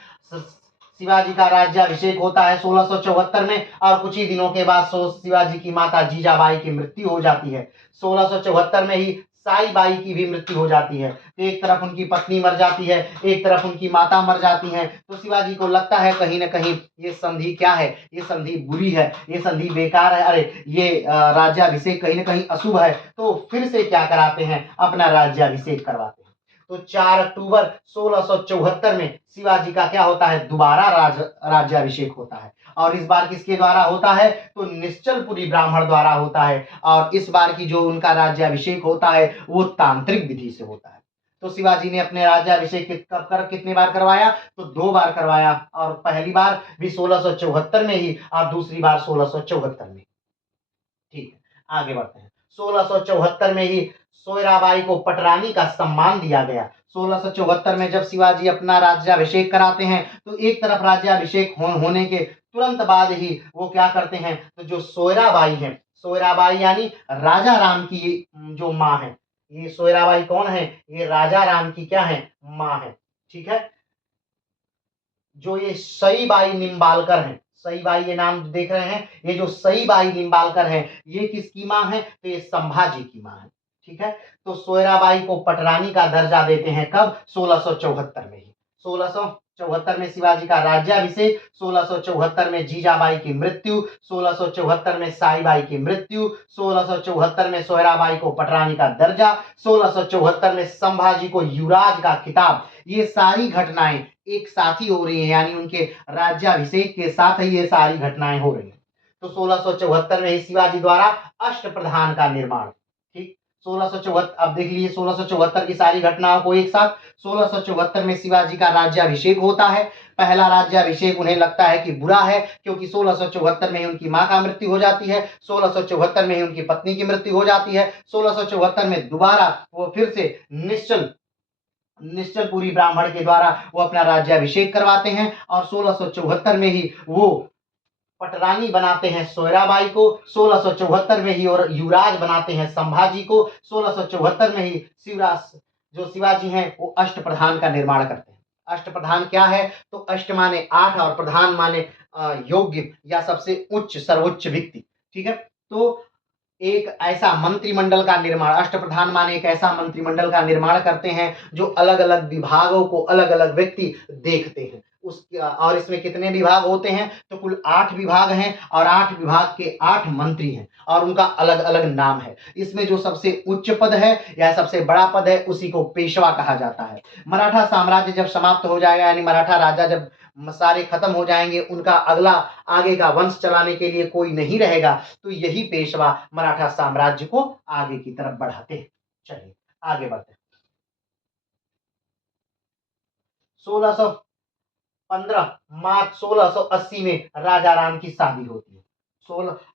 शिवाजी का राज्याभिषेक होता है 1674 में और कुछ ही दिनों के बाद शिवाजी की माता जीजाबाई की मृत्यु हो जाती है। 1674 में ही साईबाई की भी मृत्यु हो जाती है। एक तरफ उनकी पत्नी मर जाती है, एक तरफ उनकी माता मर जाती है। तो शिवाजी को लगता है कहीं न कहीं ये संधि क्या है, ये संधि बुरी है, ये संधि बेकार है, अरे ये राज्याभिषेक कहीं न कहीं अशुभ है। तो फिर से क्या कराते हैं, अपना राज्याभिषेक करवाते हैं। तो 4 अक्टूबर 1674 में शिवाजी का क्या होता है, दोबारा राज्याभिषेक होता है और इस बार किसके द्वारा होता है, तो निश्चलपुरी ब्राह्मण द्वारा होता है और इस बार की जो उनका राज्याभिषेक होता है वो तांत्रिक विधि से होता है। तो शिवाजी ने अपने राज्याभिषेक कितने बार करवाया, तो 2 बार करवाया और पहली बार भी 1674 में ही और दूसरी बार 1674 में। ठीक है, आगे बढ़ते हैं। 1674 में ही सोयराबाई को पटरानी का सम्मान दिया गया। 1674 में जब शिवाजी अपना राज्याभिषेक कराते हैं तो एक तरफ राज्याभिषेक होने के तुरंत बाद ही वो क्या करते हैं, तो जो सोयराबाई है, सोयराबाई यानी राजा राम की जो माँ है, ये सोयराबाई कौन है, ये राजा राम की क्या है, माँ है। ठीक है, जो ये सईबाई निम्बालकर हैं, सईबाई ये नाम देख रहे हैं, ये जो सईबाई निम्बालकर हैं ये किसकी माँ है, तो ये संभाजी की माँ है। ठीक है। तो सोयराबाई को पटरानी का दर्जा देते हैं कब? 1674 में ही। 1674 में शिवाजी का राज्याभिषेक, 1674 में जीजाबाई की मृत्यु, 1674 में साईबाई की मृत्यु, 1674 में सोयराबाई को पटरानी का दर्जा, 1674 में संभाजी को युवराज का खिताब। ये सारी घटनाएं एक साथ ही हो रही हैं, यानी उनके राज्याभिषेक के साथ ही ये सारी घटनाएं हो रही हैं। तो 1674 में ही शिवाजी द्वारा अष्टप्रधान का निर्माण। ठीक, 1674, अब देख लीजिए 1674 की सारी घटनाओं को एक साथ। 1674 में शिवाजी का राज्याभिषेक होता है। पहला राज्याभिषेक उन्हें लगता है कि बुरा है, क्योंकि 1674 में ही उनकी मां का मृत्यु हो जाती है, 1674 में ही उनकी पत्नी की मृत्यु हो जाती है, 1674 में दोबारा वो फिर से निश्चलपुरी ब्राह्मण के द्वारा वो अपना राज्याभिषेक करवाते हैं, और 1674 में ही वो पटरानी बनाते हैं सोयराबाई को, 1674 में ही और युवराज बनाते हैं संभाजी को, 1674 में ही शिवराज जो शिवाजी हैं वो अष्टप्रधान का निर्माण करते हैं। अष्टप्रधान क्या है? तो अष्ट माने 8 और प्रधान माने योग्य या सबसे उच्च सर्वोच्च व्यक्ति। ठीक है। तो एक ऐसा मंत्रिमंडल का निर्माण, अष्टप्रधान माने एक ऐसा मंत्रिमंडल का निर्माण करते हैं जो अलग अलग विभागों को अलग अलग व्यक्ति देखते हैं। उस और इसमें कितने विभाग होते हैं? तो कुल 8 विभाग हैं, और 8 विभाग के 8 मंत्री हैं, और उनका अलग अलग नाम है। इसमें जो सबसे उच्च पद है या सबसे बड़ा पद है उसी को पेशवा कहा जाता है। मराठा साम्राज्य जब समाप्त हो जाएगा, यानी मराठा राजा जब सारे खत्म हो जाएंगे, उनका अगला आगे का वंश चलाने के लिए कोई नहीं रहेगा, तो यही पेशवा मराठा साम्राज्य को आगे की तरफ बढ़ाते हैं। चलिए आगे बढ़ते हैं। 1615 मार्च 1680 में राजा राम की शादी होती है।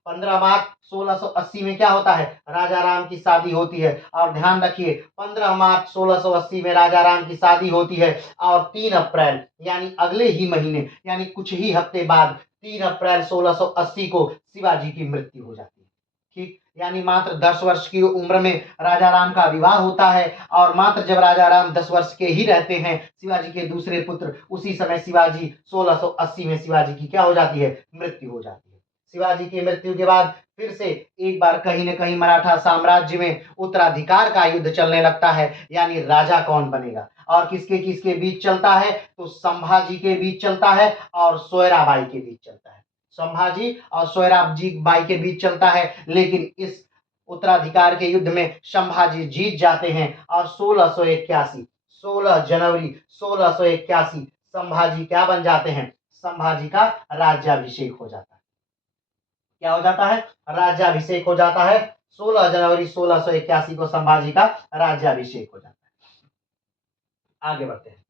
15 मार्च 1680 में क्या होता है? राजा राम की शादी होती है। और ध्यान रखिए 15 मार्च 1680 में राजा राम की शादी होती है, और 3 अप्रैल यानी अगले ही महीने, यानी कुछ ही हफ्ते बाद 3 अप्रैल 1680 को शिवाजी की मृत्यु हो जाती है। ठीक, यानी मात्र 10 वर्ष की उम्र में राजा राम का विवाह होता है, और मात्र जब राजा राम 10 वर्ष के ही रहते हैं, शिवाजी के दूसरे पुत्र, उसी समय शिवाजी 1680 में शिवाजी की क्या हो जाती है? मृत्यु हो जाती है। शिवाजी की मृत्यु के बाद फिर से एक बार कहीं न कहीं मराठा साम्राज्य में उत्तराधिकार का युद्ध चलने लगता है, यानी राजा कौन बनेगा, और किसके किसके बीच चलता है? तो संभाजी के बीच चलता है और सोयराबाई के बीच चलता है। संभाजी और सोयराबजी बाई के बीच चलता है, लेकिन इस उत्तराधिकार के युद्ध में संभाजी जीत जाते हैं, और 1681 16 जनवरी 1681 संभाजी क्या बन जाते हैं? संभाजी का राज्याभिषेक हो जाता है। क्या हो जाता है? राज्याभिषेक हो जाता है। 16 जनवरी 1681 को संभाजी का राज्याभिषेक हो जाता है। आगे बढ़ते हैं।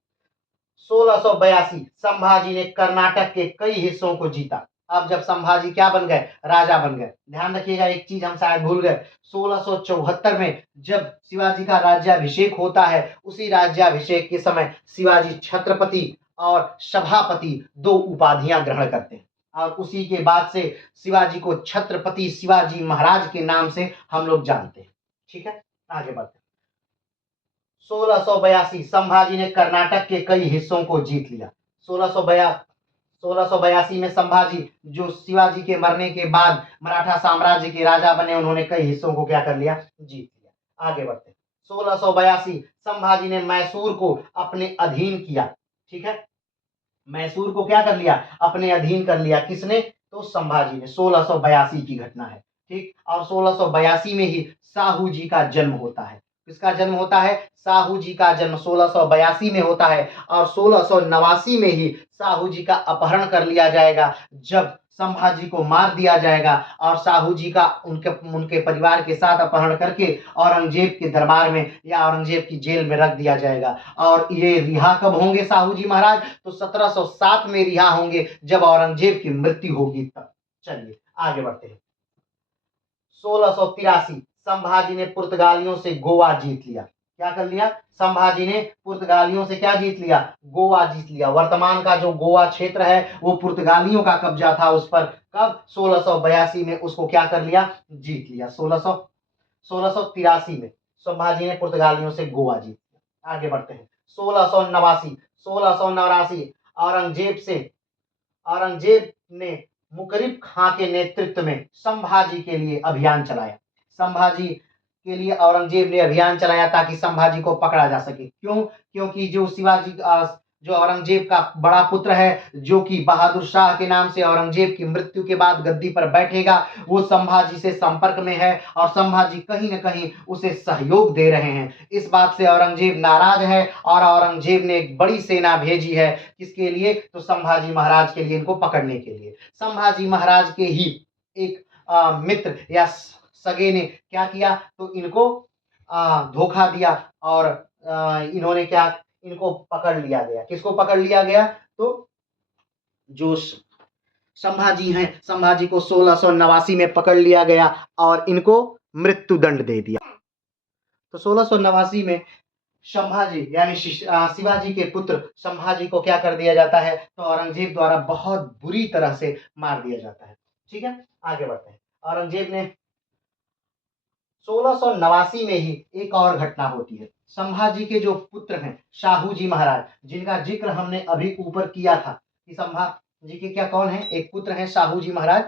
1682 संभाजी ने कर्नाटक के कई हिस्सों को जीता। अब जब संभाजी क्या बन गए? राजा बन गए। ध्यान रखिएगा, एक चीज हम शायद भूल गए, 1674 में जब शिवाजी का राज्याभिषेक होता है, उसी राज्याभिषेक के समय शिवाजी छत्रपति और सभापति 2 उपाधियां ग्रहण करते हैं, और उसी के बाद से शिवाजी को छत्रपति शिवाजी महाराज के नाम से हम लोग जानते हैं। ठीक है, आगे बढ़ते हैं। 1682 संभाजी ने कर्नाटक के कई हिस्सों को जीत लिया। 1682 में संभाजी जो शिवाजी के मरने के बाद मराठा साम्राज्य के राजा बने, उन्होंने कई हिस्सों को क्या कर लिया? जीत लिया। आगे बढ़ते हैं। 1682 संभाजी ने मैसूर को अपने अधीन किया। ठीक है, मैसूर को क्या कर लिया? अपने अधीन कर लिया। किसने? तो संभाजी ने। 1682 की घटना है। ठीक, और 1682 में ही साहू जी का जन्म होता है। किसका जन्म होता है? साहू जी का जन्म 1682 में होता है, और 1689 में ही साहू जी का अपहरण कर लिया जाएगा, जब संभाजी को मार दिया जाएगा, और साहू जी का उनके उनके परिवार के साथ अपहरण करके औरंगजेब के दरबार में या औरंगजेब की जेल में रख दिया जाएगा। और ये रिहा कब होंगे साहू जी महाराज? तो 1707 में रिहा होंगे, जब औरंगजेब की मृत्यु होगी तब। चलिए आगे बढ़ते हैं। 1683 संभाजी ने पुर्तगालियों से गोवा जीत लिया। क्या कर लिया? संभाजी ने पुर्तगालियों से क्या जीत लिया? गोवा जीत लिया। वर्तमान का जो गोवा क्षेत्र है वो पुर्तगालियों का कब्जा था उस पर। कब? 1682 में उसको क्या कर लिया? जीत लिया। 1683 में संभाजी ने पुर्तगालियों से गोवा जीत लिया। आगे बढ़ते हैं। 1689 औरंगजेब ने मुकरिब खां के नेतृत्व में संभाजी के लिए अभियान चलाया। संभाजी के लिए औरंगजेब ने अभियान चलाया ताकि संभाजी को पकड़ा जा सके। क्यों? क्योंकि जो जो औरंगजेब का बड़ा पुत्र है, जो कि बहादुर शाह के नाम से औरंगजेब की मृत्यु के बाद गद्दी पर बैठेगा, वो संभाजी से संपर्क में है और संभाजी कहीं न कहीं उसे सहयोग दे रहे हैं। इस बात से औरंगजेब नाराज है और औरंगजेब ने एक बड़ी सेना भेजी है। किसके लिए? तो संभाजी महाराज के लिए, इनको पकड़ने के लिए। संभाजी महाराज के ही एक मित्र या सगे ने क्या किया? तो इनको धोखा दिया और इन्होंने क्या, इनको पकड़ लिया गया। किसको पकड़ लिया गया? तो जो संभाजी हैं, संभाजी को 1689 में पकड़ लिया गया और इनको मृत्यु दंड दे दिया। तो 1689 में संभाजी यानी शिवाजी के पुत्र संभाजी को क्या कर दिया जाता है? तो औरंगजेब द्वारा बहुत बुरी तरह से मार दिया जाता है। ठीक है, आगे बढ़ते हैं। औरंगजेब ने 1689 में ही एक और घटना होती है। संभाजी के जो पुत्र हैं शाहूजी महाराज, जिनका जिक्र हमने अभी ऊपर किया था कि संभाजी के क्या कौन है? एक पुत्र हैं शाहूजी महाराज।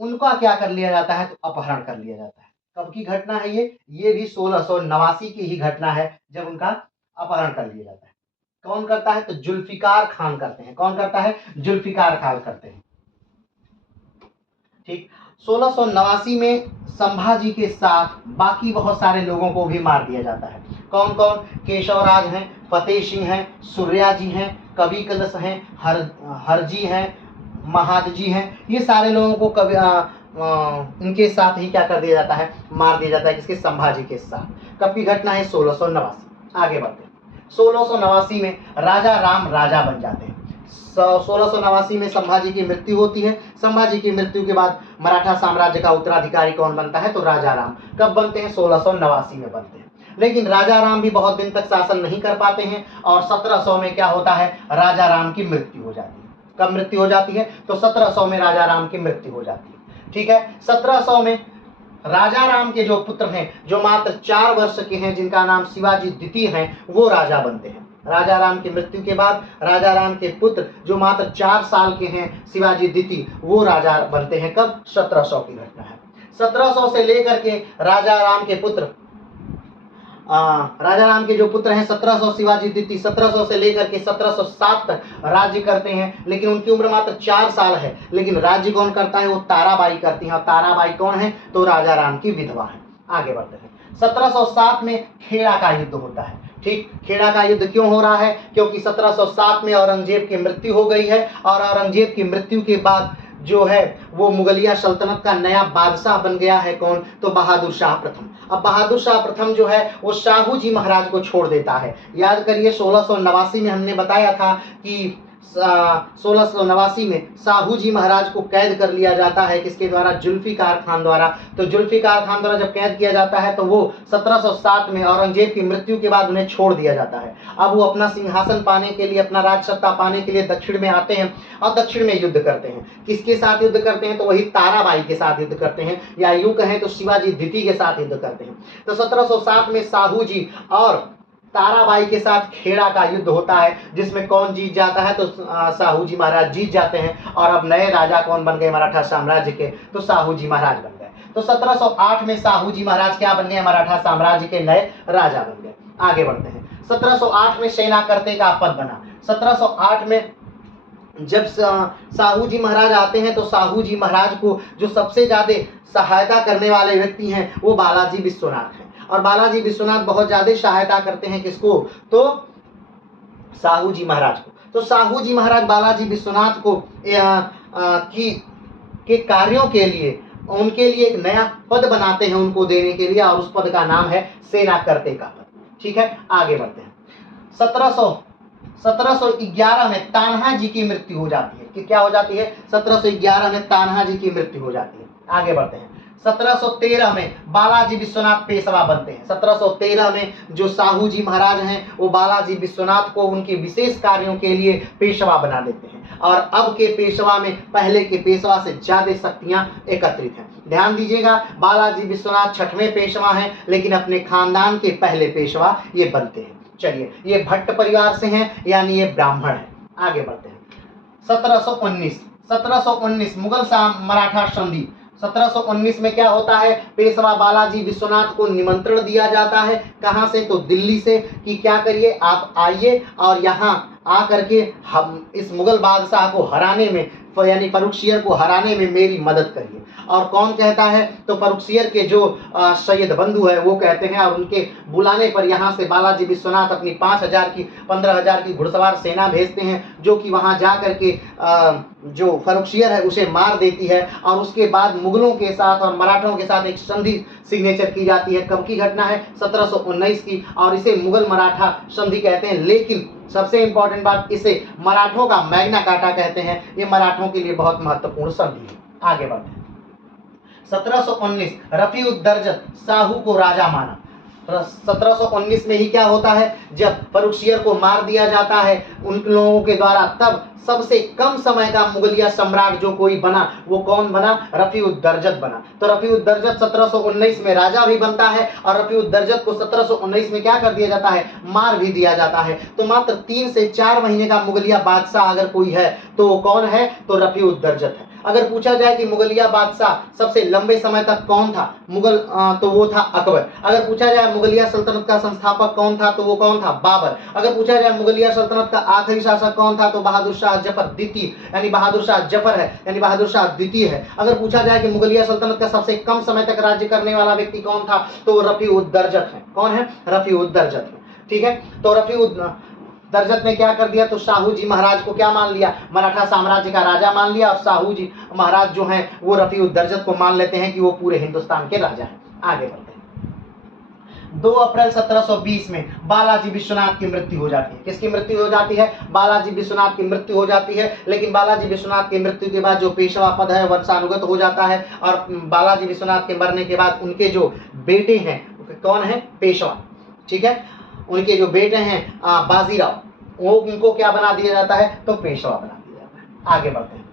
उनका क्या कर लिया जाता है? तो अपहरण कर लिया जाता है। कब की घटना है ये? ये भी 1689 की ही घटना है, जब उनका अपहरण कर लिया जाता है। कौन करता है? तो जुल्फिकार खान करते हैं। कौन करता है? जुल्फिकार खान करते हैं। ठीक, 1689 में संभाजी के साथ बाकी बहुत सारे लोगों को भी मार दिया जाता है। कौन कौन? केशवराज हैं, फतेह सिंह हैं, सूर्या जी हैं, कवि कलश हैं, हरजी हैं, महादजी हैं। ये सारे लोगों को कभी इनके साथ ही क्या कर दिया जाता है? मार दिया जाता है। किसके? संभाजी के साथ। कब की घटना है? 1689। आगे बढ़ते हैं। 1689 में राजा राम राजा बन जाते हैं। 1689 में संभाजी की मृत्यु होती है। संभाजी की मृत्यु के बाद मराठा साम्राज्य का उत्तराधिकारी कौन बनता है? तो राजा राम। कब बनते हैं? 1689 में बनते हैं। लेकिन राजा राम भी बहुत दिन तक शासन नहीं कर पाते हैं और 1700 में क्या होता है? राजा राम की मृत्यु हो जाती है। कब मृत्यु हो जाती है? तो 1700 में राजा राम की मृत्यु हो जाती है। ठीक है, 1700 में राजा राम के जो पुत्र हैं, जो मात्र 4 वर्ष के हैं, जिनका नाम शिवाजी द्वितीय है, वो राजा बनते हैं। राजा राम की मृत्यु के बाद राजा राम के पुत्र जो मात्र 4 साल के हैं, शिवाजी द्वितीय, वो राजा बनते हैं। कब? 1700 की घटना है। 1700 से लेकर के राजा राम के पुत्र राजा राम के जो पुत्र हैं 1700 शिवाजी द्वितीय 1700 से लेकर के 1707 तक राज्य करते हैं, लेकिन उनकी उम्र मात्र 4 साल है। लेकिन राज्य कौन करता है? वो ताराबाई करती हैं। और ताराबाई कौन है? तो राजा राम की विधवा है। आगे बढ़ते हैं। 1707 में खेड़ा का युद्ध होता है। ठीक, खेड़ा का युद्ध क्यों हो रहा है? क्योंकि 1707 में औरंगजेब की मृत्यु हो गई है और औरंगजेब की मृत्यु के बाद जो है वो मुगलिया सल्तनत का नया बादशाह बन गया है। कौन? तो बहादुर शाह प्रथम। अब बहादुर शाह प्रथम जो है वो शाहूजी महाराज को छोड़ देता है। याद करिए 1689 में हमने बताया था कि 1689 में शाहूजी महाराज को कैद कर लिया जाता है। किसके द्वारा? जुल्फिकार खान द्वारा। तो जुल्फिकार खान द्वारा जब कैद किया जाता है तो वो 1707 में औरंगजेब की मृत्यु के बाद उन्हें छोड़ दिया जाता है। अब वो अपना सिंहासन पाने के लिए, अपना राजसत्ता पाने के लिए दक्षिण में आते हैं और दक्षिण में युद्ध करते हैं। किसके साथ युद्ध करते हैं? तो वही ताराबाई के साथ युद्ध करते हैं, या यूं कहें तो शिवाजी द्वितीय के साथ युद्ध करते हैं। तो 1707 में शाहूजी और ताराबाई के साथ खेड़ा का युद्ध होता है, जिसमें कौन जीत जाता है? तो शाहूजी महाराज जीत जाते हैं। और अब नए राजा कौन बन गए मराठा साम्राज्य के? तो शाहूजी महाराज बन गए। तो 1708 में शाहूजी महाराज क्या बन गए? मराठा साम्राज्य के नए राजा बन गए। आगे बढ़ते हैं। 1708 में सेनाकर्ते का पद बना। 1708 में जब शाहूजी महाराज आते हैं तो शाहूजी महाराज को जो सबसे ज्यादा सहायता करने वाले व्यक्ति हैं वो बालाजी विश्वनाथ हैं। और बालाजी विश्वनाथ बहुत ज्यादा सहायता करते हैं। किसको? तो शाहूजी महाराज को। तो शाहूजी महाराज बालाजी विश्वनाथ को के कार्यों के लिए उनके लिए एक नया पद बनाते हैं उनको देने के लिए, और उस पद का नाम है सेनाकर्ते का पद। ठीक है, आगे बढ़ते हैं। 1711 में तान्हा जी की मृत्यु हो जाती है। कि क्या हो जाती है? 1711 में तान्हा जी की मृत्यु हो जाती है। आगे बढ़ते हैं। 1713 में बालाजी विश्वनाथ पेशवा बनते हैं। 1713 में जो शाहूजी महाराज हैं वो बालाजी विश्वनाथ को उनके विशेष कार्यों के लिए पेशवा बना देते हैं। और अब के पेशवा में पहले के पेशवा से ज्यादा शक्तियां एकत्रित हैं। ध्यान दीजिएगा, बालाजी विश्वनाथ 6वें पेशवा हैं, लेकिन अपने खानदान के पहले पेशवा ये बनते हैं। चलिए, ये भट्ट परिवार से हैं, यानी ये ब्राह्मण है। आगे बढ़ते हैं। 1719 मुगल मराठा संधि 1719 में क्या होता है, पेशवा बालाजी विश्वनाथ को निमंत्रण दिया जाता है। कहाँ से, तो दिल्ली से, कि क्या करिए, आप आइए और यहाँ आकर के हम इस मुगल बादशाह को हराने में, यानी फर्रुखसियर को हराने में मेरी मदद करिए। और कौन कहता है, तो फर्रुखसियर के जो सैयद बंधु है वो कहते हैं, और उनके बुलाने पर यहाँ से बालाजी विश्वनाथ अपनी 15,000 की घुड़सवार सेना भेजते हैं, जो कि वहाँ जा करके जो फर्रुखसियर है उसे मार देती है। और उसके बाद मुगलों के साथ और मराठों के साथ एक संधि सिग्नेचर की जाती है। कब की घटना है, 1719 की, और इसे मुगल मराठा संधि कहते हैं। लेकिन सबसे इंपॉर्टेंट बात, इसे मराठों का मैग्ना कार्टा कहते हैं। ये मराठों के लिए बहुत महत्वपूर्ण संधि है। आगे बढ़ते हैं। 1719 रफीउद्दर्जत शाहू को राजा माना। 1719 में ही क्या होता है, जब फर्रुखसियर को मार दिया जाता है उन लोगों के द्वारा, तब सबसे कम समय का मुगलिया सम्राट जो कोई बना, वो कौन बना, रफीउद्दर्जत बना। तो रफीउद्दर्जत 1719 में राजा भी बनता है, और रफीउद्दर्जत को 1719 में क्या कर दिया जाता है, मार भी दिया जाता है। तो मात्र 3 से 4 महीने का मुगलिया बादशाह अगर कोई है तो वो कौन है, तो रफीउद्दर्जत है। अगर पूछा जाए कि मुगलिया बादशाह सबसे लंबे समय तक कौन था, तो वो था अकबर। अगर पूछा जाए मुगलिया सल्तनत का संस्थापक कौन था, तो वो कौन था, बाबर। अगर पूछा जाए मुगलिया सल्तनत का आखिरी शासक कौन था, तो बहादुर शाह जफर द्वितीय, यानी बहादुर शाह जफर है, यानी बहादुर शाह द्वितीय है। अगर पूछा जाए कि मुगलिया सल्तनत का सबसे कम समय तक राज्य करने वाला व्यक्ति कौन था, तो वो रफीउद्दर्जत है। कौन है, रफीउद्दर्जत है। ठीक है, तो रफीउद्दर्जत ने क्या कर दिया, तो शाहू जी महाराज को क्या मान लिया, मराठा साम्राज्य का राजा मान लिया। और शाहू जी महाराज जो हैं वो रफीउद्दर्जत को मान लेते हैं कि वो पूरे हिंदुस्तान के राजा हैं। आगे बढ़ते हैं। 2 अप्रैल 1720 में बालाजी विश्वनाथ की मृत्यु हो जाती है। किसकी मृत्यु हो जाती है, बालाजी विश्वनाथ की मृत्यु हो जाती है। लेकिन बालाजी विश्वनाथ की मृत्यु के बाद जो पेशवा पद है वंशानुगत हो जाता है, और बालाजी विश्वनाथ के मरने के बाद उनके जो बेटे हैं, कौन है, पेशवा। ठीक है, उनके जो बेटे हैं बाजीराव, वो उनको क्या बना दिया जाता है, तो पेशवा बना दिया जाता है। आगे बढ़ते हैं।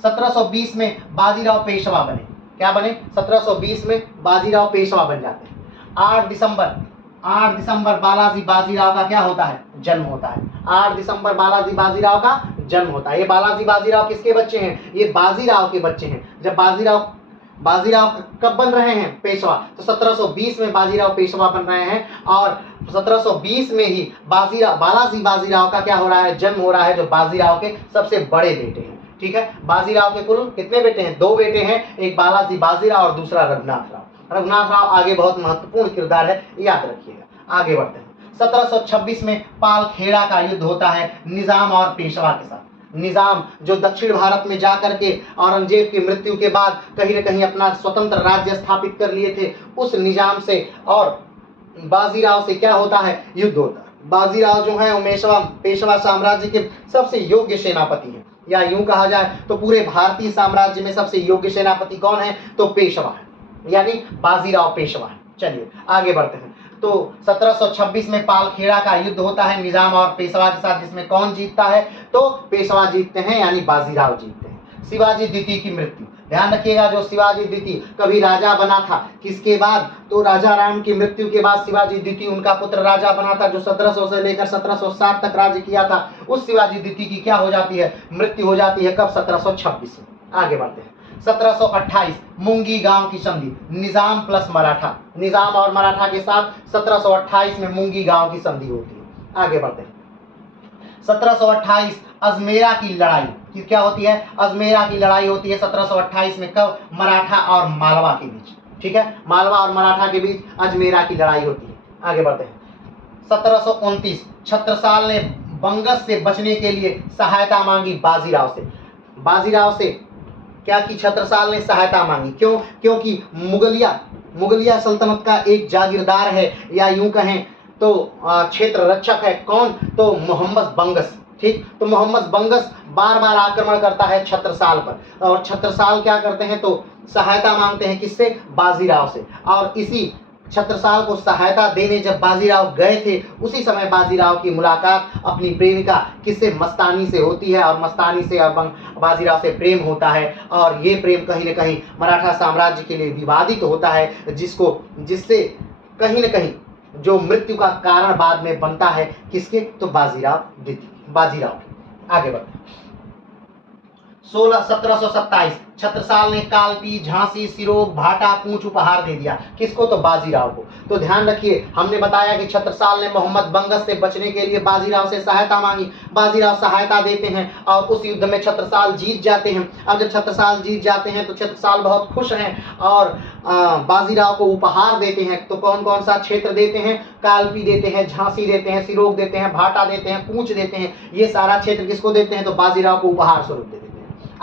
1720 में बाजीराव पेशवा बने। क्या बने, 1720 में बाजीराव पेशवा बन जाते हैं। 8 दिसंबर बालाजी बाजीराव का क्या होता है, जन्म होता है। 8 दिसंबर बालाजी बाजीराव का जन्म होता है। ये बालाजी बाजीराव किसके बच्चे हैं, ये बाजीराव के बच्चे हैं। जब बाजीराव कब बन रहे हैं, पेशवा, तो 1720 में बाजीराव पेशवा बन रहे हैं। और 1720 में ही बालाजी बाजीराव का क्या हो रहा है, जन्म हो रहा है, जो बाजीराव के सबसे बड़े बेटे हैं। ठीक है, बाजीराव के कुल कितने बेटे हैं, 2 बेटे हैं, एक बालाजी बाजीराव और दूसरा रघुनाथ राव। रघुनाथ राव आगे बहुत महत्वपूर्ण किरदार है, याद रखिएगा। आगे बढ़ते हैं। 1726 में पालखेड़ा का युद्ध होता है निजाम और पेशवा के साथ। निजाम जो दक्षिण भारत में जाकर के औरंगजेब की मृत्यु के बाद कहीं न कहीं अपना स्वतंत्र राज्य स्थापित कर लिए थे, उस निजाम से और बाजीराव से क्या होता है, युद्ध होता है। बाजीराव जो है वो पेशवा साम्राज्य के सबसे योग्य सेनापति हैं, या यूं कहा जाए तो पूरे भारतीय साम्राज्य में सबसे योग्य सेनापति कौन है, तो पेशवा है, यानी बाजीराव पेशवा है। चलिए आगे बढ़ते हैं। तो 1726 में पालखेड़ा का युद्ध होता है निजाम और पेशवा के साथ, जिसमें कौन जीतता है, तो पेशवा जीतते हैं, यानी बाजीराव जीतते हैं। शिवाजी द्वितीय की मृत्यु, ध्यान रखिएगा, जो शिवाजी द्वितीय कभी राजा बना था, किसके बाद, तो राजा राम की मृत्यु के बाद शिवाजी द्वितीय उनका पुत्र राजा बना था, जो 1700 से लेकर 1707 तक राज्य किया था। उस शिवाजी द्वितीय की क्या हो जाती है, मृत्यु हो जाती है। कब, 1726 में। आगे बढ़ते हैं। 1728 मुंगी गांव की संधि, निजाम प्लस मराठा, निजाम और मराठा के साथ 1728 में मुंगी गांव की संधि होती है। आगे बढ़ते हैं। 1728 अजमेरा की लड़ाई की क्या होती है, अजमेरा की लड़ाई होती है 1728 में। कब, मराठा और मालवा के बीच। ठीक है, मालवा और मराठा के बीच अजमेरा की लड़ाई होती है। आगे बढ़ते हैं। 1729 छत्रसाल ने बंगस से बचने के लिए सहायता मांगी बाजीराव से। बाजीराव से क्या की, छत्रसाल ने सहायता मांगी। क्यों, क्योंकि मुगलिया सल्तनत का एक जागीरदार है, या यूं कहें तो क्षेत्र रक्षक है, कौन, तो मोहम्मद बंगस। ठीक, तो मोहम्मद बंगस बार बार आक्रमण करता है छत्रसाल पर, और छत्रसाल क्या करते हैं, तो सहायता मांगते हैं, किससे, बाजीराव से। और इसी छत्रसाल को सहायता देने जब बाजीराव गए थे, उसी समय बाजीराव की मुलाकात अपनी प्रेमिका किससे, मस्तानी से होती है, और मस्तानी से बाजीराव से प्रेम होता है। और ये प्रेम कहीं न कहीं मराठा साम्राज्य के लिए विवादित होता है, जिससे कहीं न कहीं जो मृत्यु का कारण बाद में बनता है, किसके, तो बाजीराव। आगे बढ़ते हैं। 1727 छत्रसाल ने कालपी, झांसी, सिरोग, भाटा, पूंछ उपहार दे दिया। किसको? तो बाजीराव को। तो ध्यान रखिए, हमने बताया कि छत्रसाल ने मोहम्मद बंगस से बचने के लिए बाजीराव से सहायता मांगी। बाजीराव सहायता देते हैं और उस युद्ध में छत्रसाल जीत जाते हैं। अब जब छत्रसाल जीत जाते हैं तो छत्रसाल बहुत खुश हैं और बाजीराव को उपहार देते हैं। तो कौन कौन सा क्षेत्र देते हैं? कालपी देते हैं, झांसी देते हैं, सिरोग देते हैं, भाटा देते हैं, पूंछ देते हैं। ये सारा क्षेत्र किसको देते हैं? तो बाजीराव को उपहार स्वरूप दे देते हैं।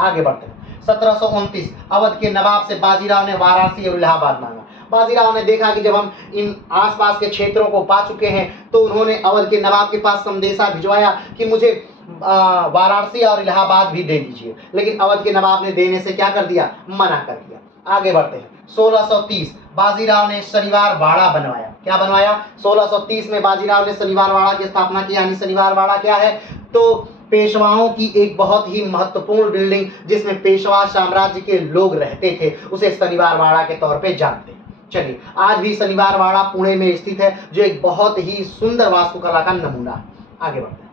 आगे बढ़ते हैं। 1729 अवध के नवाब से बाजीराव ने वाराणसी और इलाहाबाद मांगा। बाजीराव ने देखा कि जब हम इन आसपास के क्षेत्रों को पा चुके हैं तो उन्होंने अवध के नवाब के पास संदेशा भिजवाया कि मुझे वाराणसी और इलाहाबाद भी दे दीजिए। लेकिन अवध के नवाब ने देने से क्या कर दिया? मना कर दिया। आगे बढ़ते हैं। 1630 बाजीराव ने शनिवार वाड़ा बनवाया। क्या बनवाया? 1630 में बाजीराव ने शनिवार वाड़ा की स्थापना की। यानी शनिवार वाड़ा क्या है? तो पेशवाओं की एक बहुत ही महत्वपूर्ण बिल्डिंग जिसमें पेशवा साम्राज्य के लोग रहते थे, उसे शनिवार वाड़ा के तौर पे जानते हैं। चलिए, आज भी शनिवार वाड़ा पुणे में स्थित है, जो एक बहुत ही सुंदर वास्तुकला का नमूना है। आगे बढ़ते हैं।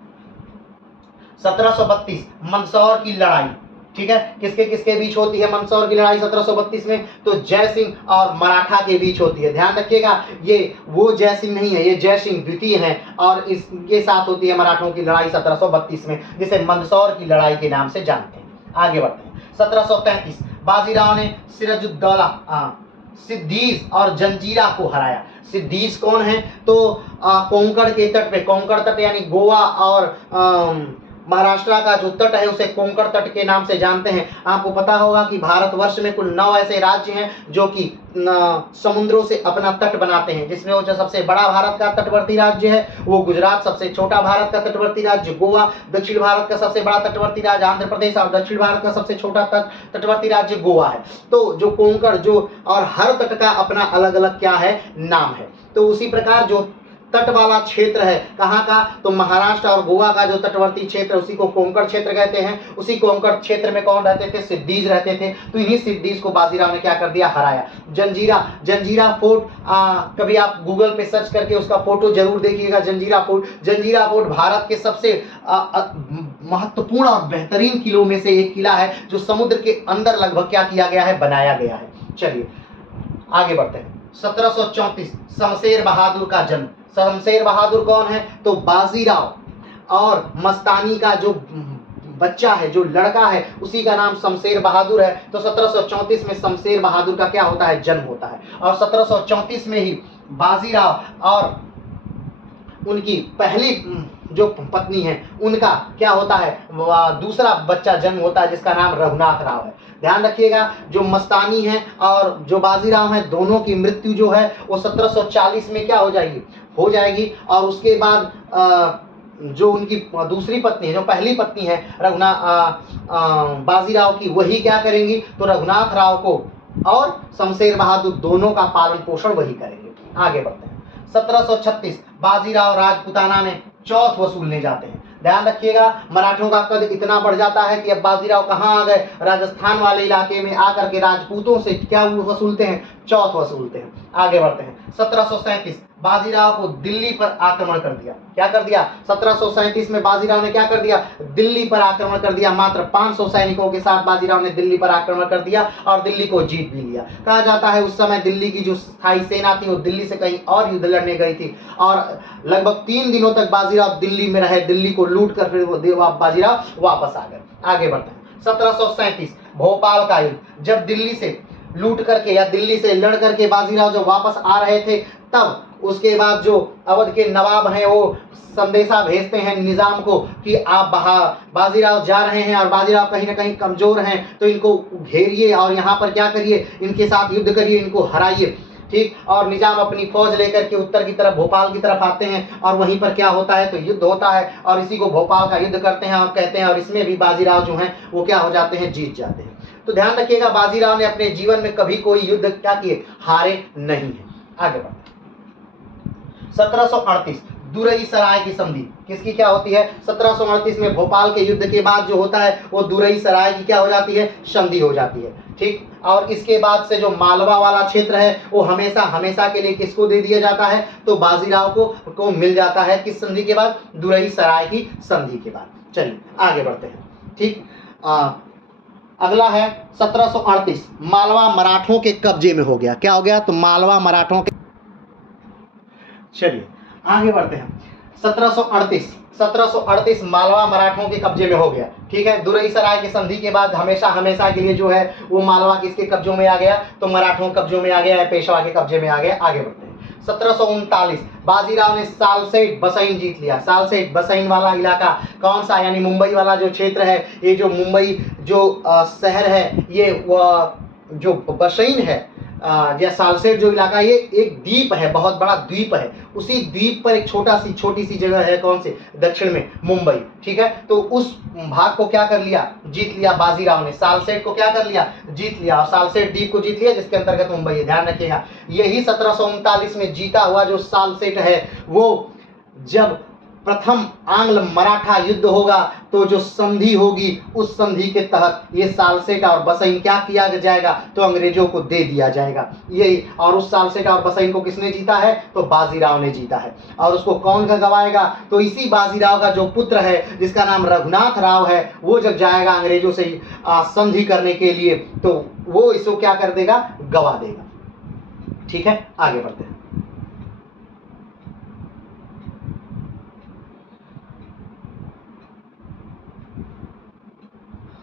1732 मंदसौर की लड़ाई। ठीक है, किसके किसके बीच होती है मंदसौर की लड़ाई 1732 में? तो जय सिंह और मराठा के बीच होती है। ध्यान रखिएगा, ये वो जय सिंह नहीं है, ये जय सिंह द्वितीय है और इसके साथ होती है मराठों की लड़ाई 1732 में, जिसे मंदसौर की लड़ाई के नाम से जानते हैं। आगे बढ़ते हैं। 1733 बाजीराव ने सिराजुद्दौला, सिद्दीज और जंजीरा को हराया। सिद्दीज कौन है? तो कोंकण के तट पे, कोंकण तट यानी गोवा और महाराष्ट्र का जो तट है उसे कोंकण तट के नाम से जानते हैं। आपको पता होगा कि भारतवर्ष में कुल 9 ऐसे राज्य हैं जो कि समुद्रों से अपना तट बनाते हैं, जिसमें वो जो सबसे बड़ा भारत का तटवर्ती राज्य है वो गुजरात, सबसे छोटा भारत का तटवर्ती राज्य गोवा, दक्षिण भारत का सबसे बड़ा तटवर्ती राज्य आंध्र प्रदेश और दक्षिण भारत का सबसे छोटा तटवर्ती राज्य गोवा है। तो जो कोंकण जो और हर तट का अपना अलग अलग क्या है? नाम है। तो उसी प्रकार जो तट वाला क्षेत्र है कहाँ का? तो महाराष्ट्र और गोवा का जो तटवर्ती क्षेत्र उसी को कोंकण क्षेत्र कहते हैं। उसी कोंकण क्षेत्र में कौन रहते थे? सिद्दीज रहते थे। तो इन्हीं सिद्दीज को बाजीराव ने क्या कर दिया? हराया। जंजीरा फोर्ट, कभी आप गूगल पे सर्च करके उसका फोटो जरूर देखिएगा। जंजीरा फोर्ट भारत के सबसे महत्वपूर्ण और बेहतरीन किलों में से एक किला है, जो समुद्र के अंदर लगभग क्या किया गया है? बनाया गया है। चलिए आगे बढ़ते हैं। 1734 शमशेर बहादुर का जन्म। शमशेर बहादुर कौन है? तो बाजीराव और मस्तानी का जो बच्चा है, जो लड़का है, उसी का नाम शमशेर बहादुर है। तो 1734 में शमशेर बहादुर का क्या होता है? जन्म होता है। और 1734 में ही बाजीराव और उनकी पहली जो पत्नी है उनका क्या होता है? दूसरा बच्चा जन्म होता है जिसका नाम रघुनाथ राव है। ध्यान रखिएगा, जो मस्तानी है और जो बाजीराव है, दोनों की मृत्यु जो है वो 1740 में क्या हो जाएगी और उसके बाद जो उनकी दूसरी पत्नी है, जो पहली पत्नी है बाजीराव की, वही क्या करेंगी? तो रघुनाथ राव को और शमशेर बहादुर दोनों का पालन पोषण वही करेंगे। आगे बढ़ते हैं। 1736 बाजीराव राजपुताना में चौथ वसूलने जाते हैं। ध्यान रखिएगा, मराठों का कद इतना बढ़ जाता है कि अब बाजीराव कहाँ आ गए? राजस्थान वाले इलाके में आकर के राजपूतों से क्या वसूलते हैं? चौथ वसूलते हैं। आगे बढ़ते हैं। 1737 बाजीराव को दिल्ली पर आक्रमण कर दिया। क्या कर दिया? 1737 में बाजीराव ने क्या कर दिया? दिल्ली पर आक्रमण कर दिया। मात्र 500 सैनिकों के साथ बाजीराव ने दिल्ली पर आक्रमण कर दिया और दिल्ली को जीत भी लिया। कहा जाता है उस समय दिल्ली की जो स्थायी सेना थी वो दिल्ली से कहीं और युद्ध लड़ने गई थी और लगभग 3 दिनों तक बाजीराव दिल्ली में रहे। दिल्ली को लूट कर फिर बाजीराव वापस आ गए। आगे बढ़ते हैं। 1737 भोपाल का युद्ध। जब दिल्ली से लूट करके या दिल्ली से लड़ करके बाजीराव जब वापस आ रहे थे, तब उसके बाद जो अवध के नवाब हैं वो संदेशा भेजते हैं निजाम को कि आप बाजीराव जा रहे हैं और बाजीराव कहीं ना कहीं कमजोर हैं, तो इनको घेरिए और यहाँ पर क्या करिए? इनके साथ युद्ध करिए, इनको हराइए। ठीक, और निजाम अपनी फौज लेकर के उत्तर की तरफ भोपाल की तरफ आते हैं और वहीं पर क्या होता है? तो युद्ध होता है और इसी को भोपाल का युद्ध करते हैं और कहते हैं, और इसमें भी बाजीराव जो हैं वो क्या हो जाते हैं? जीत जाते हैं। तो ध्यान रखिएगा, बाजीराव ने अपने जीवन में कभी कोई युद्ध क्या किए? हारे नहीं है। आगे बढ़ते। 1738 दुरई सराय की संधि। किसकी क्या होती है? 1738 में भोपाल के युद्ध के बाद जो होता है वो दुरई सराय की क्या हो जाती है? संधि हो जाती है। ठीक, और इसके बाद से जो मालवा वाला क्षेत्र है वो हमेशा हमेशा के लिए किसको दे दिया जाता है? तो बाजीराव को मिल जाता है। किस संधि के बाद? दुरई सराय की संधि के बाद। चलिए आगे बढ़ते हैं। ठीक, अगला है 1738, मालवा मराठों के कब्जे में हो गया। क्या हो गया? तो मालवा मराठों के। चलिए आगे बढ़ते हैं। 1738 मालवा मराठों के कब्जे में हो गया। ठीक है, दुरई सराय की संधि के बाद हमेशा हमेशा के लिए जो है वो मालवा किसके कब्जों में आ गया? तो मराठों कब्जों में आ गया है, पेशवा के कब्जे में आ गया। आगे बढ़ते हैं। 1739 बाजीराव ने सालसेट बसईन जीत लिया। सालसेट बसईन वाला इलाका कौन सा? यानी मुंबई वाला जो क्षेत्र है, ये जो मुंबई जो शहर है, ये जो बसईन है या सालसेट जो इलाका, ये एक द्वीप है, बहुत बड़ा द्वीप है। उसी द्वीप पर एक छोटी सी जगह है, कौन से? दक्षिण में मुंबई। ठीक है, तो उस भाग को क्या कर लिया? जीत लिया बाजीराव ने। सालसेट को क्या कर लिया? जीत लिया। और सालसेट द्वीप को जीत लिया जिसके अंतर्गत मुंबई है। ध्यान रखिएगा, यही 1739 में जीता हुआ जो सालसेट है, वो जब प्रथम आंग्ल मराठा युद्ध होगा तो जो संधि होगी, उस संधि के तहत ये सालसेट और बसईन क्या किया जाएगा? तो अंग्रेजों को दे दिया जाएगा। यही, और उस सालसेट और बसईन को किसने जीता है? तो बाजीराव ने जीता है। और उसको कौन गवाएगा? तो इसी बाजीराव का जो पुत्र है जिसका नाम रघुनाथ राव है, वो जब जाएगा अंग्रेजों से संधि करने के लिए, तो वो इसको क्या कर देगा? गवा देगा। ठीक है, आगे बढ़ते हैं।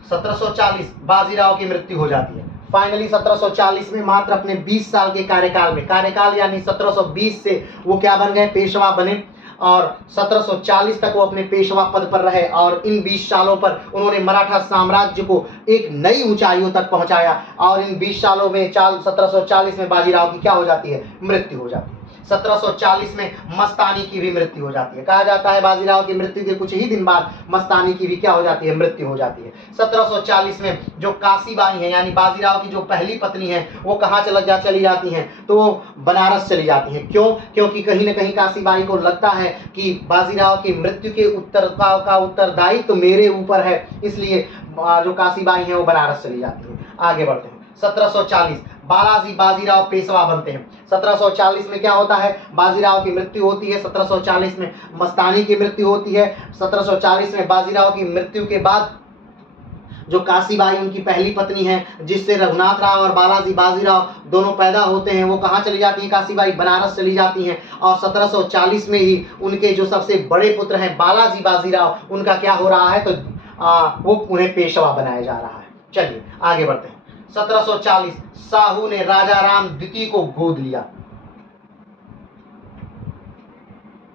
1740 बाजीराव की मृत्यु हो जाती है। फाइनली 1740 में मात्र अपने 20 साल के कार्यकाल यानी 1720 से वो क्या बन गए? पेशवा बने। और 1740 तक वो अपने पेशवा पद पर रहे और इन 20 सालों पर उन्होंने मराठा साम्राज्य को एक नई ऊंचाइयों तक पहुंचाया। और इन 20 सालों में 1740 में बाजीराव की क्या हो जाती है? मृत्यु हो जाती है। 1740 में मस्तानी की भी मृत्यु हो जाती है। कहा जाता है बाजीराव की मृत्यु के कुछ ही दिन बाद मस्तानी की भी क्या हो जाती है? मृत्यु हो जाती है। 1740 में जो काशीबाई है यानी बाजीराव की जो पहली पत्नी है, वो कहाँ चली जाती हैं? तो बनारस चली जाती हैं। क्यों? क्योंकि कहीं ना कहीं काशीबाई को लगता है कि बाजीराव की मृत्यु के का उत्तरदायित्व तो मेरे ऊपर है, इसलिए जो काशीबाई है वो बनारस चली जाती है। आगे बढ़ते हैं। 1740 बालाजी बाजीराव पेशवा बनते हैं। 1740 में क्या होता है? बाजीराव की मृत्यु होती है। 1740 में मस्तानी की मृत्यु होती है। 1740 में बाजीराव की मृत्यु के बाद जो काशीबाई उनकी पहली पत्नी है, जिससे रघुनाथ राव और बालाजी बाजीराव दोनों पैदा होते हैं, वो कहाँ चली जाती है? काशीबाई बनारस चली जाती हैं। और 1740 में ही उनके जो सबसे बड़े पुत्र हैं बालाजी बाजीराव, उनका क्या हो रहा है? तो वो उन्हें पेशवा बनाया जा रहा है। चलिए आगे बढ़ते हैं। 1740 साहू ने राजा राम द्वितीय को गोद लिया।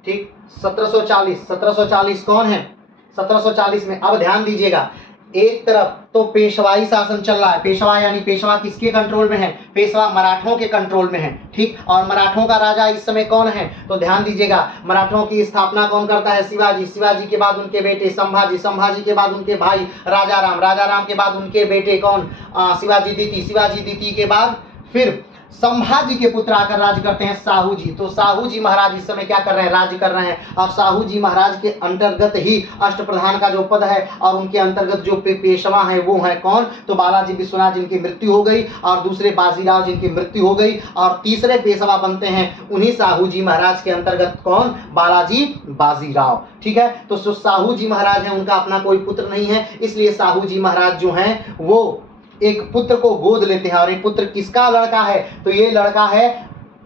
ठीक, 1740 कौन है? 1740 में अब ध्यान दीजिएगा, एक तरफ तो पेशवाई शासन चल रहा है। पेशवा यानी पेशवा किसके कंट्रोल में है? पेशवा मराठों के कंट्रोल में है। ठीक, और मराठों का राजा इस समय कौन है? तो ध्यान दीजिएगा, मराठों की स्थापना कौन करता है? शिवाजी। शिवाजी के बाद उनके बेटे संभाजी। संभाजी के बाद उनके भाई राजा राम के बाद उनके बेटे कौन? शिवाजी द्वितीय के बाद फिर संभाजी के पुत्र आकर राज्य करते हैं साहू जी। तो साहू जी महाराज इस समय क्या कर रहे हैं? राज्य कर रहे हैं। और साहू जी महाराज के अंतर्गत ही अष्टप्रधान का जो पद है और उनके अंतर्गत जो पेशवा है वो है कौन? तो बालाजी विश्वनाथ जिनकी मृत्यु हो गई और दूसरे बाजीराव जिनकी मृत्यु हो गई, और तीसरे पेशवा बनते हैं उन्हीं साहू जी महाराज के अंतर्गत कौन? बालाजी बाजीराव। ठीक है, तो जो साहू जी महाराज है उनका अपना कोई पुत्र नहीं है, इसलिए साहू जी महाराज जो हैं वो एक पुत्र को गोद लेते हैं। और एक पुत्र किसका लड़का है? तो ये लड़का है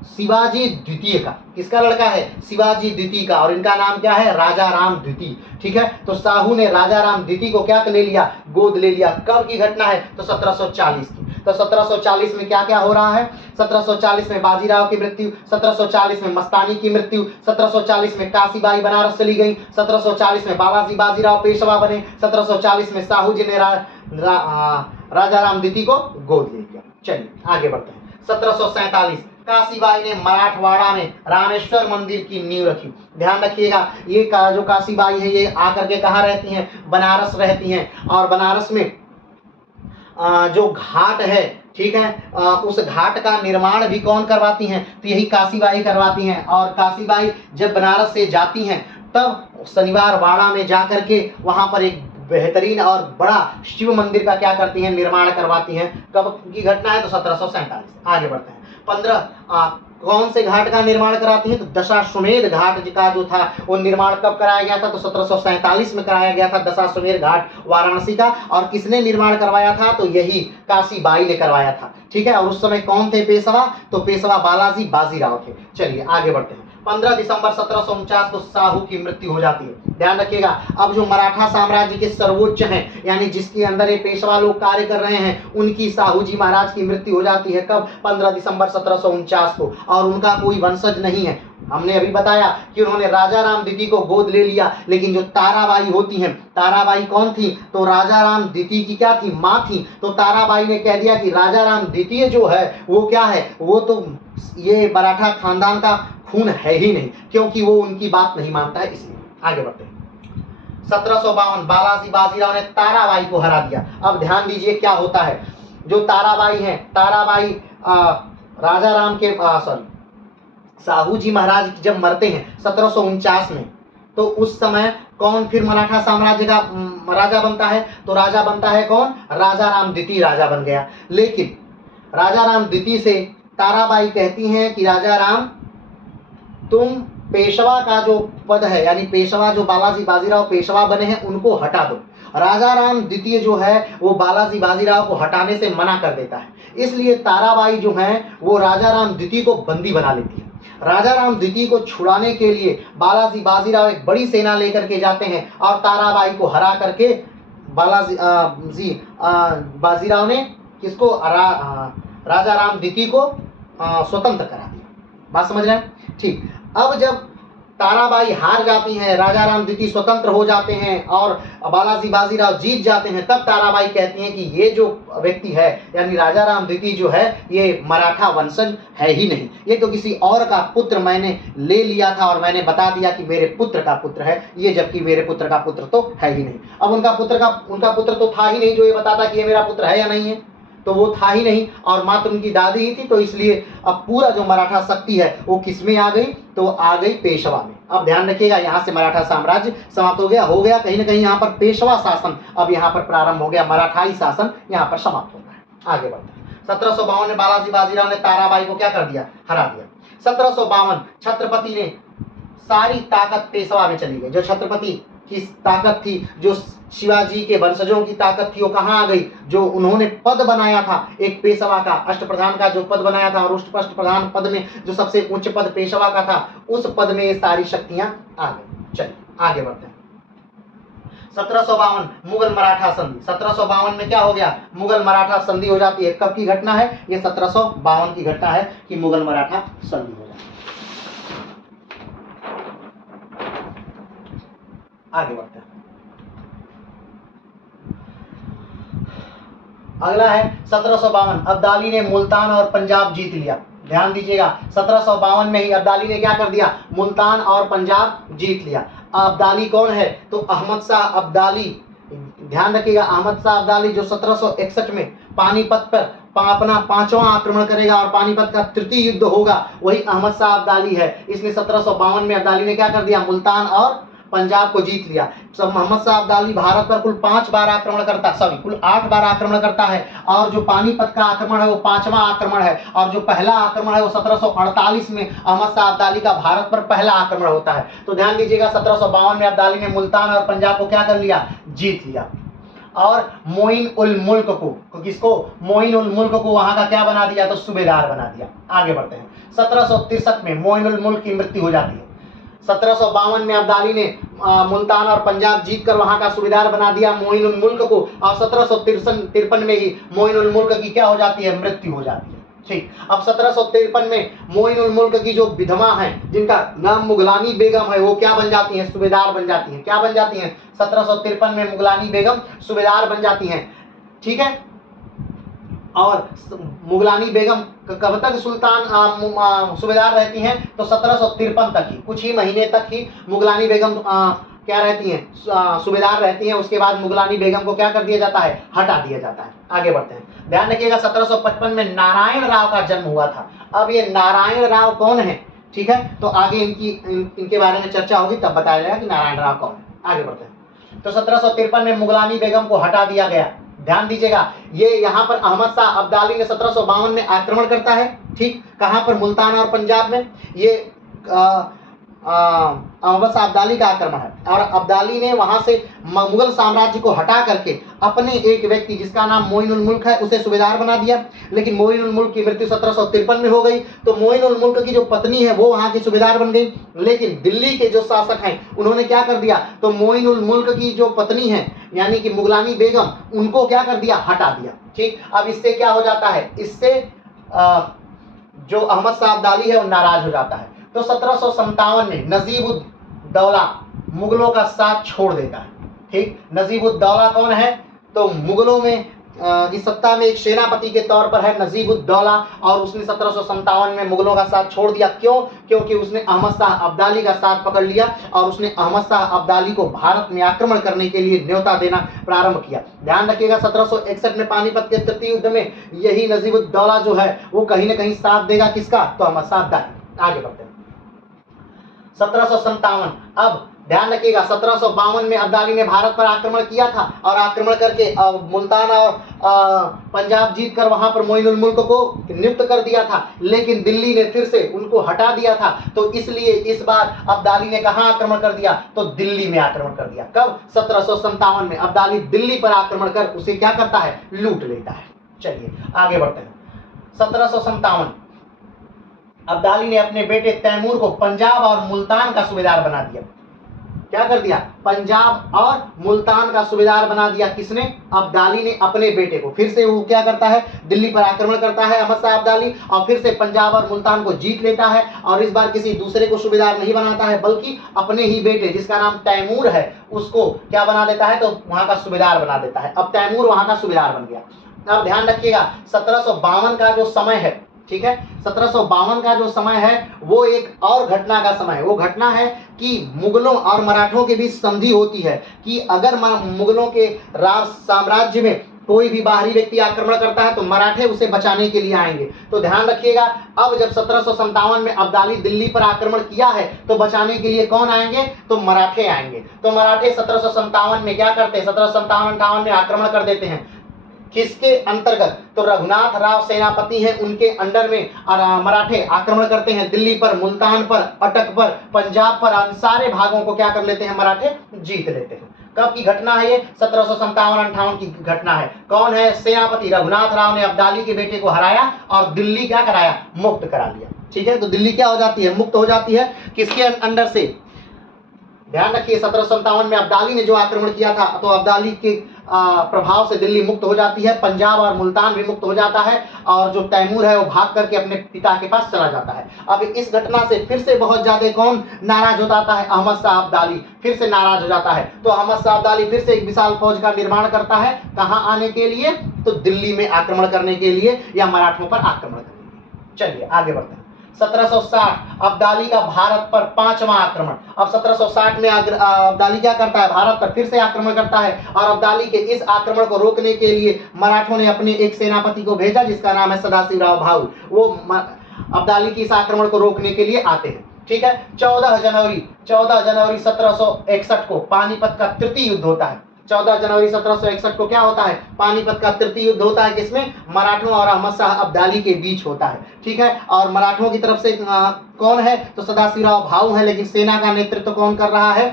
शिवाजी द्वितीय का। किसका लड़का है? शिवाजी द्वितीय का। और इनका नाम क्या है? राजा राम द्वितीय। ठीक है, तो साहू ने राजा राम द्वितीय को क्या ले लिया? गोद ले लिया। कब की घटना है? तो 1740 की। तो 1740 में क्या क्या हो रहा है? 1740 में बाजीराव की मृत्यु, 1740 में मस्तानी की मृत्यु, 1740 में काशीबाई बनारस चली गई, 1740 में बालाजी बाजीराव पेशवा बने, 1740 में साहू जी ने राजा राम द्वितीय को गोद ले लिया। चलिए आगे बढ़ते हैं। 1747 काशीबाई ने मराठवाड़ा में रामेश्वर मंदिर की नींव रखी। ध्यान रखिएगा, ये जो काशीबाई है ये आकर के कहाँ रहती हैं? बनारस रहती हैं। और बनारस में जो घाट है, ठीक है, उस घाट का निर्माण भी कौन करवाती हैं? तो यही काशीबाई करवाती हैं। और काशीबाई जब बनारस से जाती हैं तब शनिवार वाड़ा में जाकर के वहां पर एक बेहतरीन और बड़ा शिव मंदिर का क्या करती हैं? निर्माण करवाती हैं। कब की घटना है? तो 1747। आगे बढ़ते हैं। कौन से घाट का निर्माण कराती है? तो दशाश्वमेध घाट का जो था वो निर्माण कब कराया गया था? तो 1747 में कराया गया था दशाश्वमेध घाट वाराणसी का। और किसने निर्माण करवाया था? तो यही काशी बाई ने करवाया था। ठीक है, और उस समय कौन थे पेशवा? तो पेशवा बालाजी बाजीराव थे। चलिए आगे बढ़ते हैं। 15 दिसंबर 1749 को साहू की मृत्यु हो जाती है। ध्यान रखिएगा, अब जो मराठा साम्राज्य के सर्वोच्च हैं, यानी जिसके अंदर ये पेशवा लोग कार्य कर रहे हैं, उनकी साहू जी महाराज की मृत्यु हो जाती है। कब? 15 दिसंबर 1749 को। और उनका कोई वंशज नहीं है। हमने अभी बताया कि उन्होंने राजा राम द्वितीय को गोद ले लिया, लेकिन जो ताराबाई होती हैं, ताराबाई कौन थी? तो राजा राम द्वितीय की क्या थी? माँ थी। तो ताराबाई ने कह दिया कि राजा राम द्वितीय जो है वो क्या है? वो तो ये मराठा खानदान का खून है ही नहीं, क्योंकि वो उनकी बात नहीं मानता है। इसलिए आगे बढ़ते हैं। 1752 बालाजी बाजीराव ने ताराबाई को हरा दिया। अब ध्यान दीजिए क्या होता है। जो ताराबाई हैं, ताराबाई राजा राम के साहू जी महाराज जब मरते हैं 1749 में, तो उस समय कौन फिर मराठा साम्राज्य का राजा बनता है? तो राजा बनता है कौन? राजा राम द्वितीय राजा बन गया। लेकिन राजा राम द्वितीय से ताराबाई कहती हैं कि राजा राम, तुम पेशवा का जो पद है, यानी पेशवा जो बालाजी बाजीराव पेशवा बने हैं, उनको हटा दो। राजा राम द्वितीय जो है वो बालाजी बाजीराव को हटाने से मना कर देता है। इसलिए ताराबाई जो है वो राजा राम द्वितीय को बंदी बना लेती है। राजा राम द्वितीय को छुड़ाने के लिए बालाजी बाजीराव एक बड़ी सेना लेकर के जाते हैं और ताराबाई को हरा करके बालाजी बाजीराव ने किसको? राजा राम द्वितीय को स्वतंत्र करा दिया। बात समझ रहे हैं? ठीक। अब जब ताराबाई हार जाती हैं, राजा राम द्वितीय स्वतंत्र हो जाते हैं और बालाजी बाजीराव जीत जाते हैं, तब ताराबाई कहती हैं कि ये जो व्यक्ति है, यानी राजा राम द्वितीय जो है, ये मराठा वंशज है ही नहीं, ये तो किसी और का पुत्र मैंने ले लिया था और मैंने बता दिया कि मेरे पुत्र का पुत्र है ये, जबकि मेरे पुत्र का पुत्र तो है ही नहीं। अब उनका पुत्र तो था ही नहीं जो ये बताता कि ये मेरा पुत्र है या नहीं है, तो वो था ही नहीं, और मात्र उनकी दादी ही थी। तो इसलिए अब पूरा जो मराठा शक्ति है वो किसमें आ गई? तो आ गई पेशवा में। अब ध्यान रखिएगा, यहाँ से मराठा साम्राज्य समाप्त हो गया कहीं ना कहीं यहाँ पर पेशवा शासन अब यहाँ पर प्रारंभ हो गया, मराठाई शासन यहाँ पर समाप्त होता है। आगे बढ़ते हैं। 1752 में बालाजी बाजीराव ने ताराबाई को क्या कर दिया? हरा दिया। 1752 छत्रपति ने सारी ताकत पेशवा में चली गई। जो छत्रपति की ताकत थी, जो शिवाजी के वंशजों की ताकत थी, वो कहाँ आ गई? जो उन्होंने पद बनाया था एक पेशवा का, अष्टप्रधान का जो पद बनाया था, और उस अष्टप्रधान पद में जो सबसे उच्च पद पेशवा का था, उस पद में ये सारी शक्तियां आ गई। चलिए आगे बढ़ते हैं। 1752 मुगल मराठा संधि। 1752 में क्या हो गया? मुगल मराठा संधि हो जाती है। कब की घटना है? ये 1752 की घटना है कि मुगल मराठा संधि हो जाती है। आगे बढ़ते हैं। अगला है 1752। अब्दाली ने मुल्तान और पंजाब जीत लिया। ध्यान दीजिएगा, 1752 में ही अब्दाली ने क्या कर दिया? मुल्तान और पंजाब जीत लिया। अब्दाली कौन है? तो अहमद शाह अब्दाली। ध्यान रखिएगा, अहमद शाह अब्दाली जो 1761 में पानीपत पर अपना 5वां आक्रमण करेगा और पानीपत का तृतीय युद्ध होगा, वही अहमद शाह अब्दाली है। इसलिए 1752 में अब्दाली ने क्या कर दिया? मुल्तान और पंजाब को जीत लिया। सब मोहम्मद शाह अब्दाली भारत पर कुल 8 बार आक्रमण करता है, और जो पानीपत का आक्रमण है वो 5वां आक्रमण है, और जो पहला आक्रमण है वो 1748 में अहमद शाह अब्दाली का भारत पर पहला आक्रमण होता है। तो ध्यान दीजिएगा, 1752 में अब्दाली ने मुल्तान और पंजाब को क्या कर लिया? जीत लिया। और मोइन उल मुल्क को, किसको? मोइन उल मुल्क को वहां का क्या बना दिया? तो सूबेदार बना दिया। आगे बढ़ते हैं। 1763 में मोइन उल मुल्क की मृत्यु हो जाती है। 1752 में अब्दाली ने मुल्तान और पंजाब जीतकर वहां का सूबेदार बना दिया मोइन उल मुल्क को, और 1753 में ही मोइन उल मुल्क की क्या हो जाती है? मृत्यु हो जाती है। ठीक। अब 1753 में मोइन उल मुल्क की जो विधवा है, जिनका नाम मुगलानी बेगम है, वो क्या बन जाती हैं? सूबेदार बन जाती हैं। क्या बन जाती हैं? 1753 में मुगलानी बेगम सूबेदार बन जाती हैं। ठीक है। और मुगलानी बेगम कब तक सूबेदार रहती हैं? तो 1753 तक ही, कुछ ही महीने तक ही मुगलानी बेगम क्या रहती हैं? सूबेदार रहती हैं। उसके बाद मुगलानी बेगम को क्या कर दिया जाता है? हटा दिया जाता है। आगे बढ़ते हैं। ध्यान रखिएगा, 1755 में नारायण राव का जन्म हुआ था। अब ये नारायण राव कौन है? ठीक है, तो आगे इनके बारे में चर्चा होगी, तब बताया जाएगा कि नारायण राव कौन है। आगे बढ़ते हैं। तो 1753 में मुगलानी बेगम को हटा दिया गया। ध्यान दीजिएगा, ये यहाँ पर अहमद शाह अब्दाली ने 1752 में आक्रमण करता है। ठीक, कहाँ पर? मुल्तान और पंजाब में। ये अहमद शाह अब्दाली का आक्रमण है और अब्दाली ने वहां से मुगल साम्राज्य को हटा करके अपने एक व्यक्ति जिसका नाम मोइन उल मुल्क है उसे सूबेदार बना दिया। लेकिन मोइन उल मुल्क की मृत्यु 1753 में हो गई, तो मोइन उल मुल्क की जो पत्नी है वो वहां की सूबेदार बन गई। लेकिन दिल्ली के जो शासक हैं उन्होंने क्या कर दिया, तो मोइन उल मुल्क की जो पत्नी है यानी कि मुगलानी बेगम, उनको क्या कर दिया, हटा दिया। ठीक, अब इससे क्या हो जाता है, इससे जो अहमद शाह अब्दाली है वो नाराज हो जाता है। तो 1757 में नजीब उद दौला मुगलों का साथ छोड़ देता है। ठीक, नजीब उद दौला कौन है, तो मुगलों में की सत्ता में एक सेनापति के तौर पर है नजीब उद दौला, और उसने 1757 में मुगलों का साथ छोड़ दिया। क्यों? क्योंकि उसने अहमद शाह अब्दाली का साथ पकड़ लिया और उसने अहमद शाह अब्दाली को भारत में आक्रमण करने के लिए न्योता देना प्रारंभ किया। ध्यान रखिएगा, 1761 में पानीपत के तृतीय युद्ध में यही नजीब उद दौला जो है वो कहीं ना कहीं साथ देगा, किसका, तो अहमद शाह अब्दाली। आगे बढ़ते हैं 1757। अब ध्यान रखिएगा, 1752 में अब्दाली ने भारत पर आक्रमण किया था और आक्रमण करके मुल्तान और पंजाब जीत कर वहां पर मोइन उल मुल्क को नियुक्त कर दिया था। लेकिन दिल्ली ने फिर से उनको हटा दिया था, तो इसलिए इस बार अब्दाली ने कहां आक्रमण कर दिया, तो दिल्ली में आक्रमण कर दिया। कब? 1757 में अब्दाली दिल्ली पर आक्रमण कर उसे क्या करता है, लूट लेता है। चलिए आगे बढ़ते हैं। 1757 अब्दाली ने अपने बेटे तैमूर को पंजाब और मुल्तान का सूबेदार बना दिया। क्या कर दिया, पंजाब और मुल्तान का सूबेदार बना दिया। किसने? अब्दाली ने अपने बेटे को। फिर से वो क्या करता है, दिल्ली पर आक्रमण करता है अहमद शाह अब्दाली और फिर से पंजाब और मुल्तान को जीत लेता है और इस बार किसी दूसरे को सूबेदार नहीं बनाता है बल्कि अपने ही बेटे जिसका नाम तैमूर है उसको क्या बना देता है, तो वहां का सूबेदार बना देता है। अब तैमूर वहां का सूबेदार बन गया। अब ध्यान रखिएगा, 1752 का जो समय है, ठीक है, 1752 का जो समय है वो एक और घटना का समय है। वो घटना है कि मुगलों और मराठों के बीच संधि होती है कि अगर मुगलों के राज साम्राज्य में कोई भी बाहरी व्यक्ति आक्रमण करता है तो मराठे उसे बचाने के लिए आएंगे। तो ध्यान रखिएगा, अब जब 1757 में अब्दाली दिल्ली पर आक्रमण किया है तो बचाने के लिए कौन आएंगे, तो मराठे आएंगे। तो मराठे 1757 में क्या करते हैं, 1757-58 में आक्रमण कर देते हैं। किसके अंतर्गत, तो रघुनाथ राव सेनापति हैं उनके अंडर में मराठे आक्रमण करते हैं दिल्ली पर, मुल्तान पर, अटक पर, पंजाब पर, सारे भागों को क्या कर लेते हैं, मराठे जीत लेते हैं। कब की घटना है ये, 1757-58 की घटना है। कौन है, सेनापति रघुनाथ राव ने अब्दाली के बेटे को हराया और दिल्ली क्या कराया, मुक्त करा दिया। ठीक है, तो दिल्ली क्या हो जाती है, मुक्त हो जाती है। किसके अंडर से, ध्यान रखिए, 1757 में अब्दाली ने जो आक्रमण किया था तो अब्दाली के प्रभाव से दिल्ली मुक्त हो जाती है, पंजाब और मुल्तान भी मुक्त हो जाता है और जो तैमूर है वो भाग करके अपने पिता के पास चला जाता है। अब इस घटना से फिर से बहुत ज्यादा कौन नाराज हो जाता है, अहमद शाह अब्दाली फिर से नाराज हो जाता है। तो अहमद शाह अब्दाली फिर से एक विशाल फौज का निर्माण करता है, कहाँ आने के लिए, तो दिल्ली में आक्रमण करने के लिए या मराठों पर आक्रमण करने के लिए। चलिए आगे बढ़ते हैं। 1760 अब्दाली का भारत पर 5वां आक्रमण। अब 1760 में अब्दाली क्या करता है, भारत पर फिर से आक्रमण करता है और अब्दाली के इस आक्रमण को रोकने के लिए मराठों ने अपने एक सेनापति को भेजा जिसका नाम है सदाशिवराव भाऊ। वो अब्दाली के इस आक्रमण को रोकने के लिए आते हैं। ठीक है, 14 जनवरी 1761 को पानीपत का तृतीय युद्ध होता है। 14 जनवरी 1761 को क्या होता है, पानीपत का तृतीय युद्ध होता है, किसमें, मराठों और अहमद शाह अब्दाली के बीच होता है। ठीक है, और मराठों की तरफ से कौन है, तो सदाशिवराव भाऊ है, लेकिन सेना का नेतृत्व कौन कर रहा है,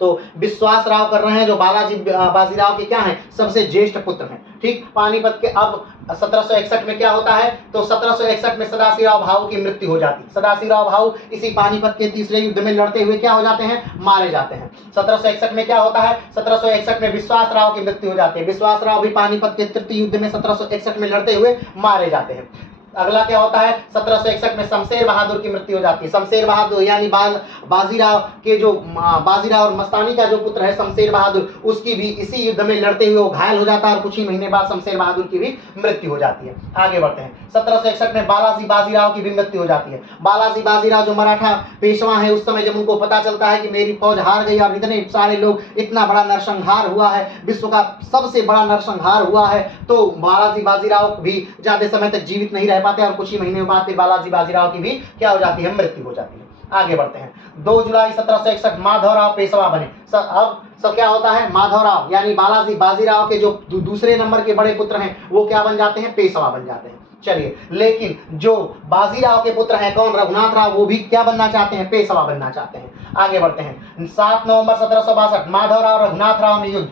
तो विश्वास राव कर रहे हैं जो बाजीराव के क्या हैं, सबसे ज्येष्ठ पुत्र हैं। ठीक, पानीपत के अब 1761 में क्या होता है, तो 1761 में सदाशिवराव भाऊ की मृत्यु हो जाती है। सदाशिवराव भाऊ इसी पानीपत के तीसरे युद्ध में लड़ते हुए क्या हो जाते हैं, मारे जाते हैं। 1761 में क्या होता है, 1761 में विश्वास राव की मृत्यु हो जाती है। विश्वास राव भी पानीपत के तृतीय युद्ध में 1761 में लड़ते हुए मारे जाते हैं। अगला क्या होता है, 1761 में शमशेर बहादुर की मृत्यु हो जाती है। शमशेर बहादुर यानी बाजीराव के जो बाजीराव और मस्तानी का जो पुत्र है शमशेर बहादुर, उसकी भी इसी युद्ध में लड़ते हुए वो घायल हो जाता है और कुछ ही महीने बाद शमशेर बहादुर की भी मृत्यु हो जाती है। आगे बढ़ते हैं, 1761 में बालाजी बाजीराव की भी मृत्यु हो जाती है। बालाजी बाजीराव जो मराठा पेशवा है, उस समय जब उनको पता चलता है कि मेरी फौज हार गई और इतने सारे लोग, इतना बड़ा नरसंहार हुआ है, विश्व का सबसे बड़ा नरसंहार हुआ है, तो बालाजी बाजीराव भी ज्यादा समय तक जीवित नहीं रह पाते और कुछ ही महीने बाद फिर बालाजी बाजीराव की भी क्या हो जाती है, मृत्यु हो जाती है। आगे बढ़ते हैं। 2 जुलाई 1761 माधवराव पेशवा बने। अब सब क्या होता है, माधवराव यानी बालाजी बाजीराव के जो दूसरे नंबर के बड़े पुत्र हैं वो क्या बन जाते हैं, पेशवा बन जाते हैं। चलिए, लेकिन जो बाजीराव के पुत्र हैं कौन, रघुनाथ राव, वो भी क्या बनना चाहते हैं, पेशवा बनना चाहते हैं। आगे बढ़ते हैं। 7 नवंबर 1762 माधवराव रघुनाथ राव में युद्ध।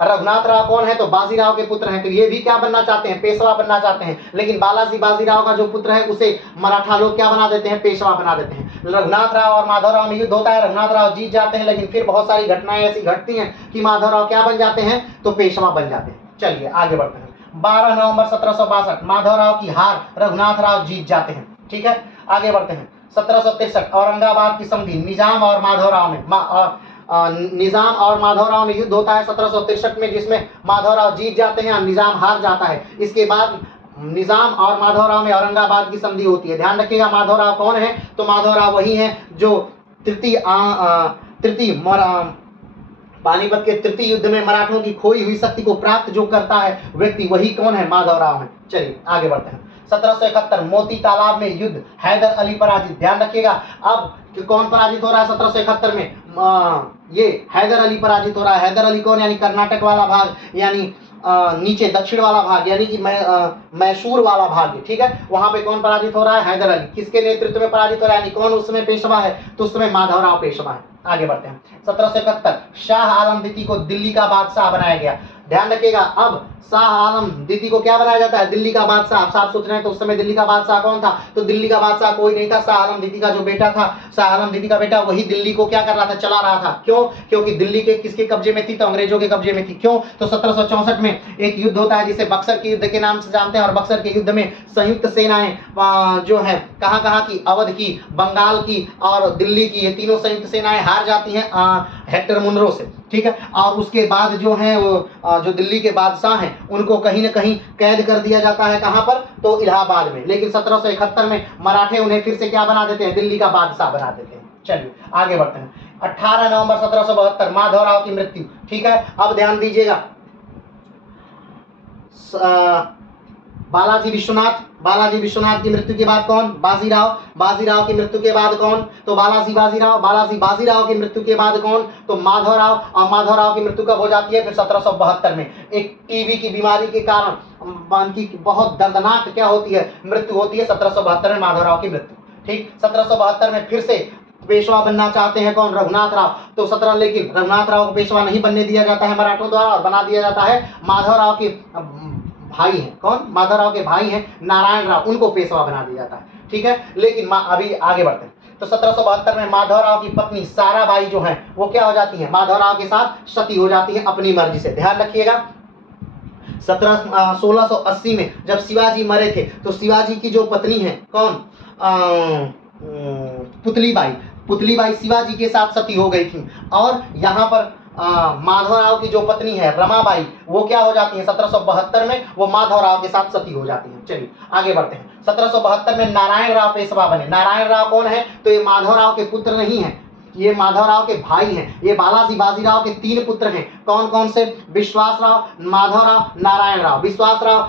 रघुनाथ राव कौन है, तो बाजीराव के पुत्र हैं, तो ये भी क्या बनना चाहते हैं, पेशवा बनना चाहते हैं। लेकिन बालाजी बाजीराव का जो पुत्र है उसे मराठा लोग क्या बना देते हैं, पेशवा बना देते हैं। रघुनाथ राव और माधवराव में युद्ध होता है, रघुनाथ राव जीत जाते हैं, लेकिन फिर बहुत सारी घटनाएं ऐसी घटती हैं कि माधवराव क्या बन जाते हैं, तो पेशवा बन जाते हैं। चलिए आगे बढ़ते हैं। 12 नवंबर 1762 माधवराव की हार, रघुनाथ राव जीत जाते हैं। ठीक है, आगे बढ़ते हैं। 1763 औरंगाबाद की संधि, निजाम और माधवराव में निजाम और माधवराव में युद्ध होता है 1763 में, जिसमें माधवराव जीत जाते हैं और निजाम हार जाता है। इसके बाद निजाम और माधवराव में औरंगाबाद की संधि होती है। ध्यान रखिएगा, माधवराव कौन है, तो माधवराव वही है जो तृतीय पानीपत के तृतीय युद्ध में मराठों की खोई हुई शक्ति को प्राप्त जो करता है व्यक्ति, वही कौन है, माधवराव है। चलिए आगे बढ़ते हैं। 1771 मोती तालाब में युद्ध, हैदर अली पराजित। ध्यान रखिएगा, अब कौन पराजित हो रहा है 1771 में, ये हैदर अली पराजित हो रहा है। हैदर अली कौन, यानी कर्नाटक वाला भाग, यानी नीचे दक्षिण वाला भाग, यानी कि मैसूर वाला भाग। ठीक है, वहां पे कौन पराजित हो रहा है, हैदर अली। किसके नेतृत्व में पराजित हो रहा है, यानी कौन उस समय पेशवा है, तो उस समय माधवराव पेशवा है। आगे बढ़ते हैं। 1771 शाह आलम द्वितीय को दिल्ली का बादशाह बनाया गया। ध्यान रखिएगा, अब शाह आलम द्वितीय को क्या बनाया जाता है, दिल्ली का बादशाह। आप साफ सोच रहे हैं तो उस समय दिल्ली का बादशाह कौन था, तो दिल्ली का बादशाह कोई नहीं था, शाह आलम द्वितीय का जो बेटा था, शाह आलम द्वितीय का बेटा, वही दिल्ली को क्या कर रहा था, चला रहा था। क्यों, क्योंकि दिल्ली के किसके कब्जे में थी, तो अंग्रेजों के कब्जे में थी। क्यों, तो 1764 में एक युद्ध होता है जिसे बक्सर के युद्ध के नाम से जानते हैं, और बक्सर के युद्ध में संयुक्त सेनाएं जो है कहाँ की, अवध की, बंगाल की और दिल्ली की, ये तीनों संयुक्त सेनाएं हार जाती हैं हेक्टर मुनरो से। ठीक है, और उसके बाद जो है वो जो दिल्ली के बादशाह हैं उनको कहीं ना कहीं कैद कर दिया जाता है, कहां पर, तो इलाहाबाद में। लेकिन 1771 में मराठे उन्हें फिर से क्या बना देते हैं, दिल्ली का बादशाह बना देते हैं। चलिए आगे बढ़ते हैं। 18 नवंबर 1772 माधवराव की मृत्यु। ठीक है, अब ध्यान दीजिएगा, बालाजी विश्वनाथ की मृत्यु के बाद कौन, बाजीराव की मृत्यु के बाद कौन, तो बालाजी बाजीराव की मृत्यु के बाद कौन, तो माधवराव। और माधवराव की मृत्यु कब हो जाती है, फिर 1772 में एक टीबी की बीमारी के कारण की बहुत दर्दनाक क्या होती है, मृत्यु होती है 1772 में माधवराव की मृत्यु। ठीक, 1772 में फिर से पेशवा बनना चाहते हैं कौन, रघुनाथ राव। तो लेकिन रघुनाथ राव को पेशवा नहीं बनने दिया जाता है मराठों द्वारा, और बना दिया जाता है माधवराव के भाई हैं, कौन, माधवराव के भाई हैं नारायण राव, उनको पेशवा बना दिया जाता है। ठीक है, लेकिन अभी आगे बढ़ते हैं। तो 1772 में माधवराव की पत्नी साराबाई जो है वो क्या हो जाती है, माधवराव के साथ सती हो जाती है अपनी मर्जी से। ध्यान रखिएगा, 1680 में जब शिवाजी मरे थे तो शिवाजी की जो पत्नी है कौन, पुतलीबाई शिवाजी के साथ सती हो गई थी। और यहाँ पर माधवराव की जो पत्नी है रमाबाई, वो क्या हो जाती है 1772 में, वो माधवराव के साथ सती हो जाती है। चलिए आगे बढ़ते हैं। 1772 में नारायण राव पेशवा बने। नारायण राव कौन है, तो ये माधवराव के पुत्र नहीं है, ये माधवराव के भाई हैं। ये बालाजी बाजीराव के 3 पुत्र हैं। कौन कौन से, विश्वासराव, माधवराव, नारायण राव। विश्वासराव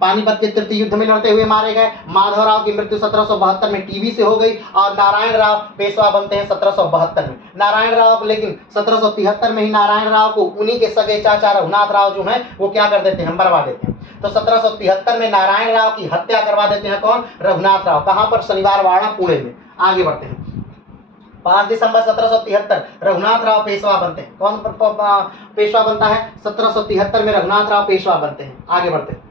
पानीपत के तृतीय युद्ध में लड़ते हुए मारे गए। माधवराव की मृत्यु 1772 में टीबी से हो गई, और नारायण राव पेशवा बनते हैं 1772 में। नारायण राव लेकिन 1773 में ही नारायण राव को उन्हीं के सगे चाचा रघुनाथ राव जो हैं वो क्या कर देते हैं, मरवा देते हैं। तो 1773 में नारायण राव की हत्या करवा देते हैं कौन, रघुनाथ राव। कहां पर, शनिवार वाड़ा पुणे में। आगे बढ़ते हैं। 5 दिसंबर 1773 रघुनाथ राव पेशवा बनते हैं। कौन पेशवा बनता है, 1773 में रघुनाथ राव पेशवा बनते हैं। आगे बढ़ते हैं।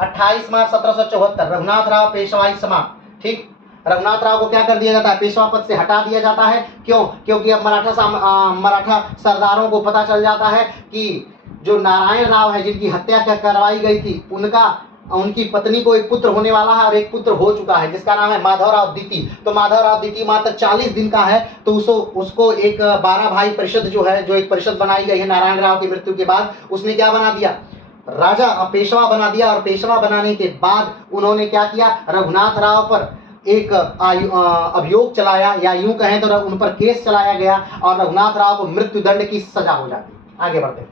28 मार्च 1774 रघुनाथ राव पेशवाई समाप्त। ठीक, रघुनाथ राव को क्या कर दिया जाता है, पेशवा पद से हटा दिया जाता है। क्यों, क्योंकि अब मराठा सरदारों को पता चल जाता है कि जो नारायण राव है जिनकी हत्या करवाई गई थी, उनकी पत्नी को एक पुत्र होने वाला है, और एक पुत्र हो चुका है जिसका नाम है माधवराव द्वितीय। तो माधवराव द्वितीय मात्र 40 दिन का है, तो उसको एक 12 भाई परिषद जो है, जो एक परिषद बनाई गई है नारायण राव की मृत्यु के बाद, उसने क्या बना दिया, राजा पेशवा बना दिया। और पेशवा बनाने के बाद उन्होंने क्या किया, रघुनाथ राव पर एक अभियोग चलाया, या यूं कहें तो उन पर केस चलाया गया, और रघुनाथ राव को मृत्यु दंड की सजा हो जाती। आगे बढ़ते हैं।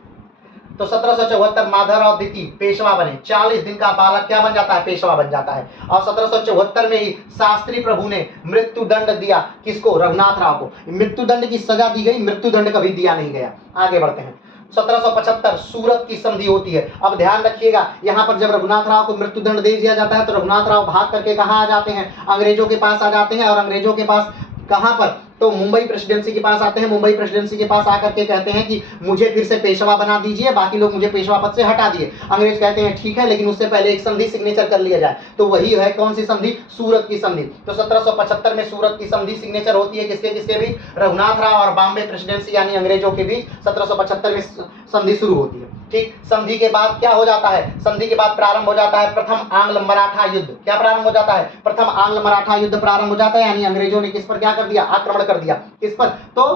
तो 1774 माधवराव द्वितीय पेशवा बने। 40 दिन का बालक क्या बन जाता है? पेशवा बन जाता है। और 1774 में ही शास्त्री प्रभु ने मृत्यु दंड दिया। किसको? रघुनाथ राव को। मृत्यु दंड की सजा दी गई, मृत्यु दंड कभी दिया नहीं गया। आगे बढ़ते हैं। 1775 सूरत की संधि होती है। अब ध्यान रखिएगा, यहाँ पर जब रघुनाथ राव को मृत्यु दंड दे दिया जाता है तो रघुनाथ राव भाग करके कहाँ आ जाते हैं? अंग्रेजों के पास आ जाते हैं। और अंग्रेजों के पास कहाँ पर? तो मुंबई प्रेसिडेंसी के पास आते हैं। मुंबई प्रेसिडेंसी के पास आकर के कहते हैं कि मुझे फिर से पेशवा बना दीजिए, बाकी लोग मुझे पेशवा पद से हटा दिए। अंग्रेज कहते हैं ठीक है, लेकिन उससे पहले एक संधि सिग्नेचर कर लिया जाए। तो वही है कौन सी संधि? सूरत की संधि। तो 1775 में सूरत की संधि सिग्नेचर होती है। किसके किसके बीच? रघुनाथ राव और बॉम्बे प्रेसिडेंसी यानी अंग्रेजों के बीच 1775 में संधि शुरू होती है। ठीक, संधि के बाद क्या हो जाता है? संधि के बाद प्रारंभ हो जाता है प्रथम आंग्ल मराठा युद्ध। क्या प्रारंभ हो जाता है? प्रथम आंग्ल मराठा युद्ध प्रारंभ हो जाता है। यानी अंग्रेजों ने किस पर क्या कर दिया? आक्रमण कर दिया। किस पर? तो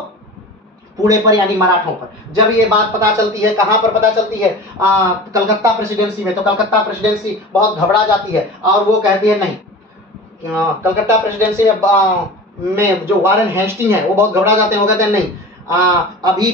पुणे पर यानी मराठों पर। जब ये बात पता चलती है, कहां पर पता चलती है? कलकत्ता प्रेसिडेंसी में। तो कलकत्ता प्रेसिडेंसी बहुत घबरा जाती है और वो कहती है नहीं, कलकत्ता प्रेसिडेंसी में जो वारेन हेस्टिंग है वो बहुत घबरा जाते हैं। वो कहते हैं नहीं, अभी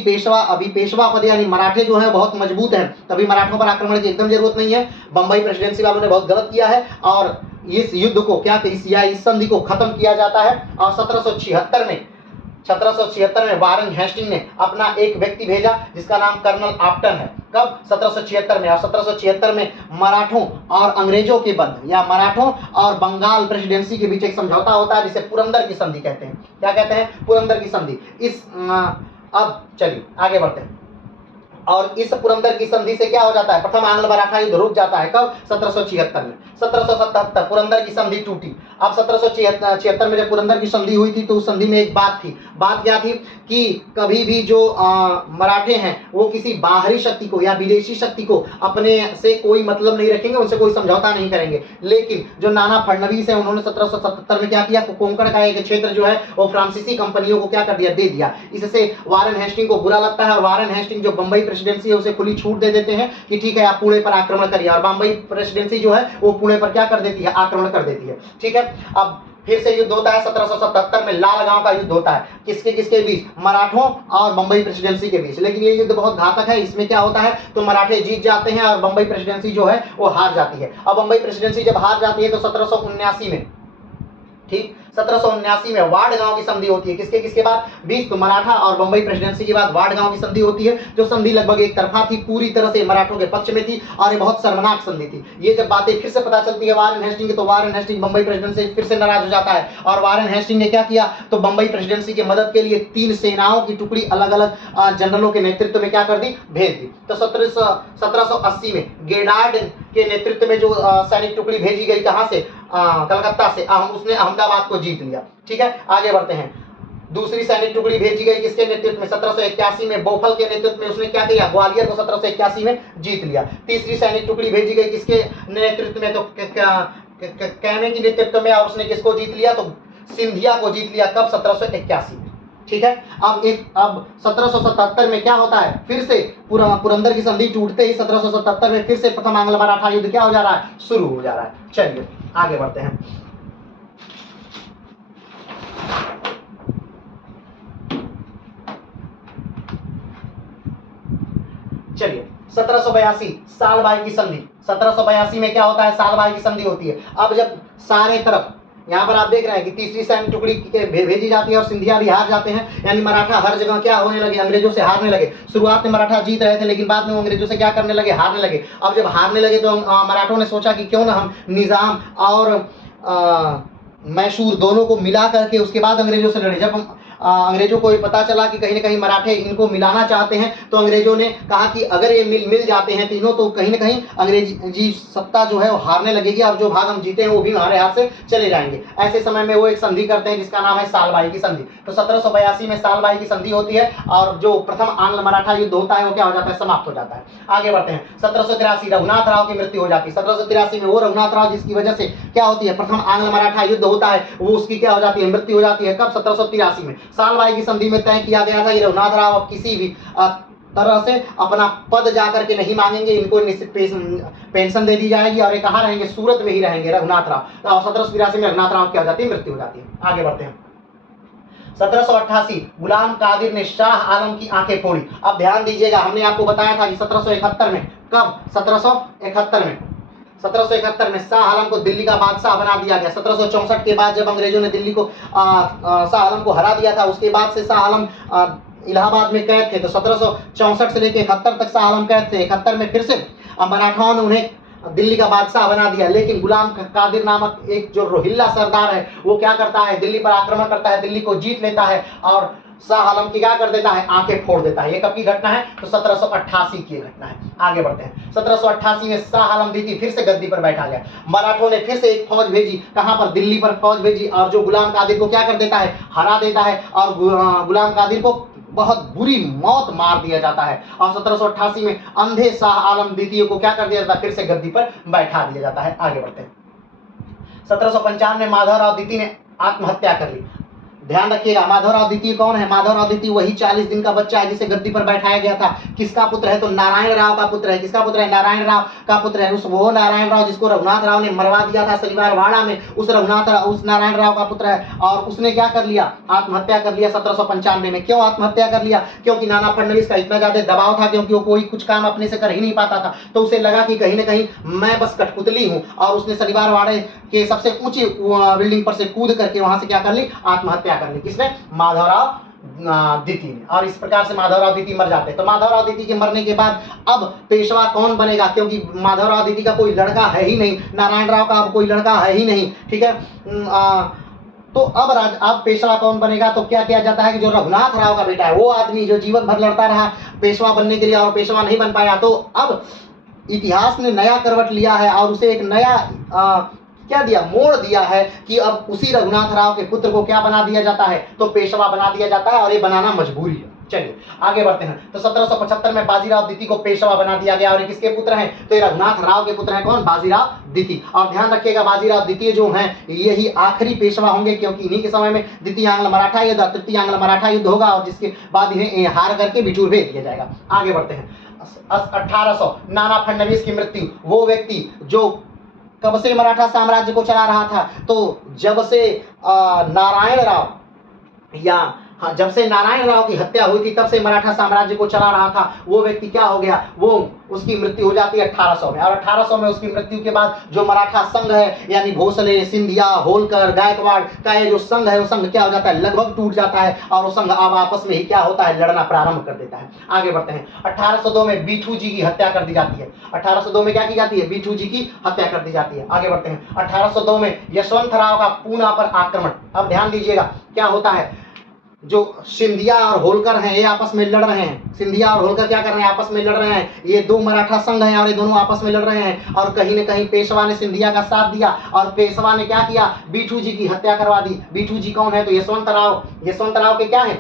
पेशवा पद यानी मराठे जो है बहुत मजबूत हैं, तभी मराठों पर आक्रमण की एकदम जरूरत नहीं है। बंबई प्रेसिडेंसी वालों ने बहुत गलत किया है और इस युद्ध को क्या इस संधि को खत्म किया जाता है। और 1776 में वारेन हेस्टिंग ने अपना एक व्यक्ति भेजा जिसका नाम कर्नल आप्टन है। कब? 1776 में। और 1776 में मराठों और अंग्रेजों के बंद या मराठों और बंगाल प्रेसिडेंसी के बीच एक समझौता होता है जिसे पुरंदर की संधि कहते हैं। क्या कहते हैं? पुरंदर की संधि। अब चलिए आगे बढ़ते हैं। और इस पुरंदर की संधि से क्या हो जाता है? प्रथम आंग्ल मराठा युद्ध रुक जाता है। कब? 1776 में। 1777 पुरंदर की संधि टूटी। अब 1776 में जब पुरंदर की संधि हुई थी तो उस संधि में एक बात थी। बात क्या थी? कि कभी भी जो मराठे हैं वो किसी बाहरी शक्ति को या विदेशी शक्ति को अपने से कोई मतलब नहीं रखेंगे, उनसे कोई समझौता नहीं करेंगे। लेकिन जो नाना फडणवीस है उन्होंने 1777 में क्या किया? कोंकण का एक क्षेत्र जो है वो फ्रांसीसी कंपनियों को क्या कर दिया? दे दिया। इससे वारेन हेस्टिंग को बुरा लगता है और वारेन हेस्टिंग जो बंबई प्रेसिडेंसी है उसे खुली छूट दे देते हैं कि ठीक है आप पुणे पर आक्रमण करिए। और बंबई प्रेसिडेंसी जो है वो पुणे पर क्या कर देती है? आक्रमण कर देती है। ठीक है, अब फिर से युद्ध होता है 1777 में। लाल गांव का युद्ध होता है। किसके किसके बीच? मराठों और बंबई प्रेसिडेंसी के बीच। लेकिन ये युद्ध बहुत घातक है। इसमें क्या होता है? तो मराठे जीत जाते हैं और बंबई प्रेसिडेंसी जो है वो हार जाती है। अब बंबई प्रेसिडेंसी जब हार जाती है तो 1779 में, ठीक, 1779 में वार्ड गांव की संधि होती है। किसके किसके बाद? 20 तो मराठा और बंबई प्रेसिडेंसी के बाद वार्ड गांव की संधि होती है। जो संधि लगभग एक तरफा थी, पूरी तरह से मराठों के पक्ष में थी और ये बहुत शर्मनाक संधि थी। ये जब बातें फिर से पता चलती है वारेन हेस्टिंग की, तो वारेन हेस्टिंग बंबई प्रेसिडेंसी फिर से नाराज हो जाता है। और वारेन हेस्टिंग ने क्या किया? तो बंबई प्रेसिडेंसी की मदद के लिए 3 सेनाओं की टुकड़ी अलग अलग जनरलों के नेतृत्व में क्या कर दी? भेज दी। तो 1780 में गेडार्ड के नेतृत्व में जो सैनिक टुकड़ी भेजी गई, कहां से? कलकत्ता से। उसने अहमदाबाद को जीत लिया। ठीक है, आगे बढ़ते हैं। दूसरी सैनिक टुकड़ी भेजी गई किसके नेतृत्व में? 1781 में बोफल के नेतृत्व में। उसने क्या किया? ग्वालियर को 1781 में जीत लिया। तीसरी सैनिक टुकड़ी भेजी गई किसके नेतृत्व में? तो कैमे के नेतृत्व में। और उसने किसको जीत लिया? तो सिंधिया को जीत लिया। कब? 1781 में। ठीक है, अब 1777 में क्या होता है? फिर से पुरंदर की संधि टूटते ही 1777 में फिर से प्रथम आंग्ल मराठा युद्ध क्या हो जा रहा है? शुरू हो जा रहा है। चलिए आगे बढ़ते हैं। चलिए 1782 सालबाई की संधि। 1782 में क्या होता है? सालबाई की संधि होती है। अब जब सारे तरफ यहाँ पर आप देख रहे हैं कि तीसरी सैनिक टुकड़ी भेजी जाती है और सिंधिया भी हार जाते हैं। यानी मराठा हर जगह क्या होने लगे? अंग्रेजों से हारने लगे। शुरुआत में मराठा जीत रहे थे लेकिन बाद में वो अंग्रेजों से क्या करने लगे? हारने लगे। अब जब हारने लगे तो मराठों ने सोचा कि क्यों ना हम निजाम और मैसूर दोनों को मिला करके उसके बाद अंग्रेजों से लड़े। जब अंग्रेजों को ये पता चला कि कहीं ना कहीं मराठे इनको मिलाना चाहते हैं तो अंग्रेजों ने कहा कि अगर ये मिल जाते हैं तीनों तो कहीं ना कहीं अंग्रेजी सत्ता जो है वो हारने लगेगी और जो भाग हम जीते हैं वो भी हमारे हाथ से चले जाएंगे। ऐसे समय में वो एक संधि करते हैं जिसका नाम है सालबाई की संधि। तो 1782 में सालबाई की संधि होती है और जो प्रथम आंग्ल मराठा युद्ध होता है वो क्या हो जाता है? समाप्त हो जाता है। आगे बढ़ते हैं। 1783 रघुनाथ राव की मृत्यु हो जाती है। 1783 में वो रघुनाथ राव जिसकी वजह से क्या होती है? प्रथम आंग्ल मराठा युद्ध होता है, वो उसकी क्या हो जाती है? मृत्यु हो जाती है। कब? 1783 में। सालबाई की संधि में तय किया गया था कि रघुनाथ राव अब किसी भी तरह से अपना पद जाकर के नहीं मांगेंगे, इनको निश्चित पेंशन दे दी जाएगी और ये कहाँ रहेंगे? सूरत में ही रहेंगे रघुनाथ राव। 1783 में रघुनाथ राव की हो जाती है? मृत्यु हो जाती है। आगे बढ़ते हैं। 1788 गुलाम कादिर ने शाह आलम की आंखें फोड़ी। अब ध्यान दीजिएगा, हमने आपको बताया था कि 1771 में, कब 1771 में, 1771 में शाह आलम को दिल्ली का बादशाह बना दिया गया। 1764 के बाद जब अंग्रेजों ने दिल्ली को शाह आलम को हरा दिया था, उसके बाद से शाह आलम इलाहाबाद में कैद थे। तो 1764 से लेकर 71 तक शाह आलम कैद थे। 71 में फिर से मराठाओं ने उन्हें दिल्ली का बादशाह बना दिया। लेकिन गुलाम कादिर नामक एक जो रोहिल्ला सरदार है, वो क्या करता है, दिल्ली पर आक्रमण करता है, दिल्ली को जीत लेता है और शाह आलम की क्या कर देता है, आंखें फोड़ देता है। ये कब की घटना है, तो 1788 की घटना है। आगे बढ़ते हैं। 1788 में शाह आलम द्वितीय फिर से गद्दी पर बैठा गया। मराठों ने फिर से एक फौज भेजी, कहां पर, दिल्ली पर फौज भेजी, और जो गुलाम कादिर को क्या कर देता है, हरा देता है, और गुलाम कादिर को बहुत बुरी मौत मार दिया जाता है। और 1788 में अंधे शाह आलम द्वितीय को क्या कर दिया जाता है, फिर से गद्दी पर बैठा दिया जाता है। आगे बढ़ते हैं। 1755 में माधवराव द्वितीय ने आत्महत्या कर ली। ध्यान रखिएगा, माधवराव द्वितीय कौन है, माधवराव द्वितीय वही 40 दिन का बच्चा है जिसे गद्दी पर बैठाया गया था। किसका पुत्र है, तो नारायण राव का पुत्र है। किसका पुत्र है, नारायण राव का पुत्र है। वो नारायण राव जिसको रघुनाथ राव ने मरवा दिया था शनिवार वाड़ा में, उस नारायण राव का पुत्र है। और उसने क्या कर लिया, आत्महत्या कर लिया 1795 में। क्यों आत्महत्या कर लिया, क्योंकि नाना फडणवीस का इतना ज्यादा दबाव था, क्योंकि वो कोई कुछ काम अपने से कर ही नहीं पाता था। तो उसे लगा कि कहीं ना कहीं मैं बस कठपुतली हूँ, और उसने शनिवार वाड़े के सबसे ऊंची बिल्डिंग पर से कूद करके वहां से क्या कर ली, आत्महत्या कर ली। किसने, माधवराव द्वितीय ने। और इस प्रकार से माधवराव द्वितीय मर जाते हैं। तो माधवराव द्वितीय के मरने के बाद अब पेशवा कौन बनेगा, क्योंकि माधवराव द्वितीय का कोई लड़का है ही नहीं, नारायण राव का अब कोई लड़का है ही नहीं, ठीक है। तो अब पेशवा कौन बनेगा, तो क्या किया जाता है कि जो रघुनाथ राव का बेटा है, वो आदमी जो जीवन भर लड़ता रहा पेशवा बनने के लिए और पेशवा नहीं बन पाया, तो अब इतिहास ने नया करवट लिया है और उसे एक नया क्या दिया, मोड़ दिया है कि अब उसी रघुनाथ राव के पुत्र को क्या बना दिया जाता है, तो पेशवा बना दिया जाता है, और ये बनाना मजबूरी है। चलिए आगे बढ़ते हैं। तो 1775 में बाजीराव द्वितीय को पेशवा बना दिया गया, और ये किसके पुत्र हैं, तो ये रघुनाथ राव के पुत्र हैं। कौन, बाजीराव द्वितीय। और ध्यान रखिएगा, बाजीराव द्वितीय जो हैं यही आखिरी पेशवा होंगे, क्योंकि इन्हीं के समय में द्वितीय आंग्ल मराठा युद्ध, तृतीय आंग्ल मराठा युद्ध होगा, और जिसके बाद इन्हें हार करके बिठूर भेज दिया जाएगा। आगे बढ़ते हैं। 1800 नाना फडणवीस की मृत्यु। वो व्यक्ति जो कब से मराठा साम्राज्य को चला रहा था, तो जब से नारायण राव जब से नारायण राव की हत्या हुई थी, तब से मराठा साम्राज्य को चला रहा था। वो व्यक्ति क्या हो गया, वो उसकी मृत्यु हो जाती है 1800 में। और 1800 में उसकी मृत्यु के बाद जो मराठा संघ है, यानी भोसले, सिंधिया, होलकर, गायकवाड़ का ये जो संघ है, वो संघ क्या हो जाता है, लगभग टूट जाता है, और वो संघ अब आपस में ही क्या होता है, लड़ना प्रारंभ कर देता है। आगे बढ़ते हैं। 1802 में बीठू जी की हत्या कर दी जाती है। 1802 में क्या की जाती है, बीठू जी की हत्या कर दी जाती है। आगे बढ़ते हैं। 1802 में यशवंत राव का पूना पर आक्रमण। अब ध्यान दीजिएगा, क्या होता है, जो सिंधिया और होलकर हैं ये आपस में लड़ रहे हैं। सिंधिया और होलकर क्या कर रहे हैं, आपस में लड़ रहे हैं। ये दो मराठा संघ हैं और ये दोनों आपस में लड़ रहे हैं, और कहीं न कहीं पेशवा ने सिंधिया का साथ दिया, और पेशवा ने क्या किया, बीठू जी की हत्या करवा दी। बीठू जी कौन है, तो यशवंत राव के क्या है,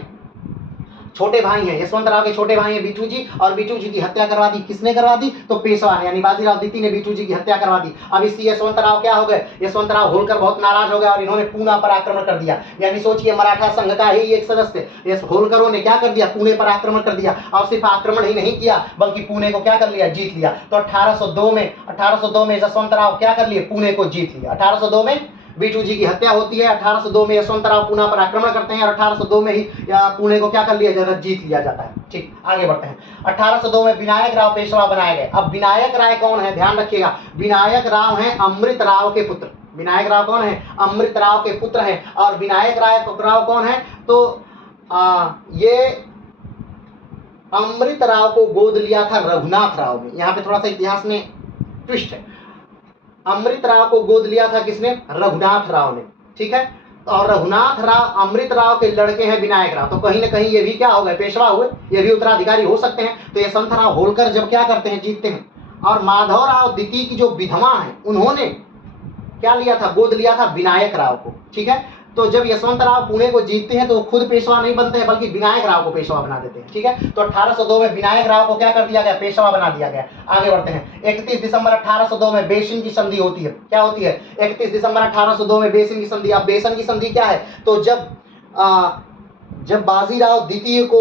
छोटे भाई हैं। यशवंत राव के छोटे भाई हैं बीठू जी, और बीठू जी की हत्या करवा दी। किसने करवा दी, तो पेशवा ने, यानी बाजीराव द्वितीय ने बीठू जी की हत्या करवा दी। अब इससे यशवंत राव क्या हो गए, यशवंत राव होलकर बहुत नाराज हो गए, और इन्होंने पूना पर आक्रमण कर दिया। यानी सोचिए, मराठा संघ का ही एक सदस्य होलकरों ने क्या कर दिया, पुणे पर आक्रमण कर दिया, और सिर्फ आक्रमण ही नहीं किया बल्कि पुणे को क्या कर लिया, जीत लिया। तो 1802 में यशवंत राव क्या कर लिए, पुणे को जीत लिया। 1802 में बीठू जी की हत्या होती है। 1802 में यशवंत राव पुणे पर आक्रमण करते हैं, और 1802 में ही पुणे को क्या कर लिया जाता है, जीत लिया जाता है। ठीक, आगे बढ़ते हैं। 1802 में विनायक राव पेशवा बनाए गए। अब विनायक राय कौन है, ध्यान रखिएगा, विनायक राव हैं अमृत राव के पुत्र। विनायक राव कौन है, अमृत राव के पुत्र हैं। और विनायक राव कौन है, तो ये अमृत राव को गोद लिया था रघुनाथ राव ने। यहाँ पे थोड़ा सा इतिहास में ट्विस्ट है। अमृत राव को गोद लिया था किसने, रघुनाथ राव ने, ठीक है। और रघुनाथ राव अमृत राव के लड़के हैं विनायक राव, तो कहीं ना कहीं ये भी क्या हो गए, पेशवा हुए, ये भी उत्तराधिकारी हो सकते हैं। तो यशवंत राव होलकर जब क्या करते हैं, जीतते हैं, और माधवराव द्वितीय की जो विधवा है उन्होंने क्या लिया था, गोद लिया था विनायक राव को, ठीक है। तो जब यशवंत राव पुणे को जीतते हैं तो वो खुद पेशवा नहीं बनते हैं, बल्कि विनायक राव को पेशवा बना देते हैं, ठीक है। तो 1802 में विनायक राव को क्या कर दिया गया, पेशवा बना दिया गया। आगे बढ़ते हैं। 31 दिसंबर 1802 में बेसिन की संधि होती है। क्या होती है, 31 दिसंबर 1802 में बेसिन की संधि। अब बेसिन की संधि क्या है, तो जब बाजीराव द्वितीय को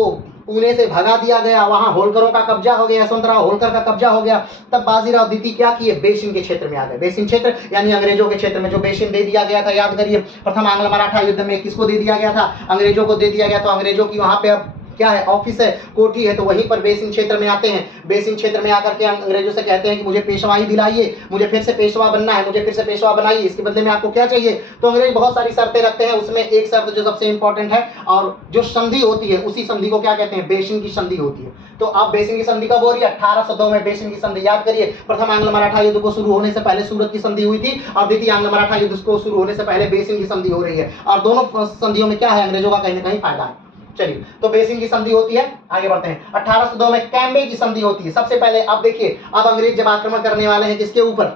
पुणे से भगा दिया गया, वहां होलकरों का कब्जा हो गया, यशवंतराव होलकर का कब्जा हो गया, तब बाजीराव द्वितीय क्या किए, बेसिन के क्षेत्र में आ गए। बेसिन क्षेत्र यानी अंग्रेजों के क्षेत्र में जो बेसिन दे दिया गया था, याद करिए प्रथम आंग्ल मराठा युद्ध में किसको दे दिया गया था, अंग्रेजों को दे दिया गया। तो अंग्रेजों की वहां पे अब क्या है, ऑफिस है, कोठी है, तो वहीं पर बेसिन क्षेत्र में आते हैं। बेसिन क्षेत्र में आकर के अंग्रेजों से कहते हैं कि मुझे पेशवाई दिलाइए, मुझे फिर से पेशवा बनना है, मुझे फिर से पेशवा बनाइए, इसके बदले में आपको क्या चाहिए। तो अंग्रेज बहुत सारी शर्तें रखते हैं, उसमें एक शर्त जो सबसे इंपॉर्टेंट है और जो संधि होती है उसी संधि को क्या कहते हैं, बेसिन की संधि होती है। तो आप बेसिन की संधि कब हो रही है, 1802 में बेसिन की संधि। याद करिए प्रथम आंग्ल मराठा युद्ध को शुरू होने से पहले सूरत की संधि हुई थी और द्वितीय आंग्ल मराठा युद्ध को शुरू होने से पहले बेसिन की संधि हो रही है, और दोनों संधियों में क्या है, अंग्रेजों का कहीं ना कहीं फायदा है। चलिए, तो बेसिन की संधि होती है, आगे बढ़ते हैं। 1802 में कैम्बे की संधि होती है। सबसे पहले अब देखिए, अब अंग्रेज जब आक्रमण करने वाले हैं किसके ऊपर,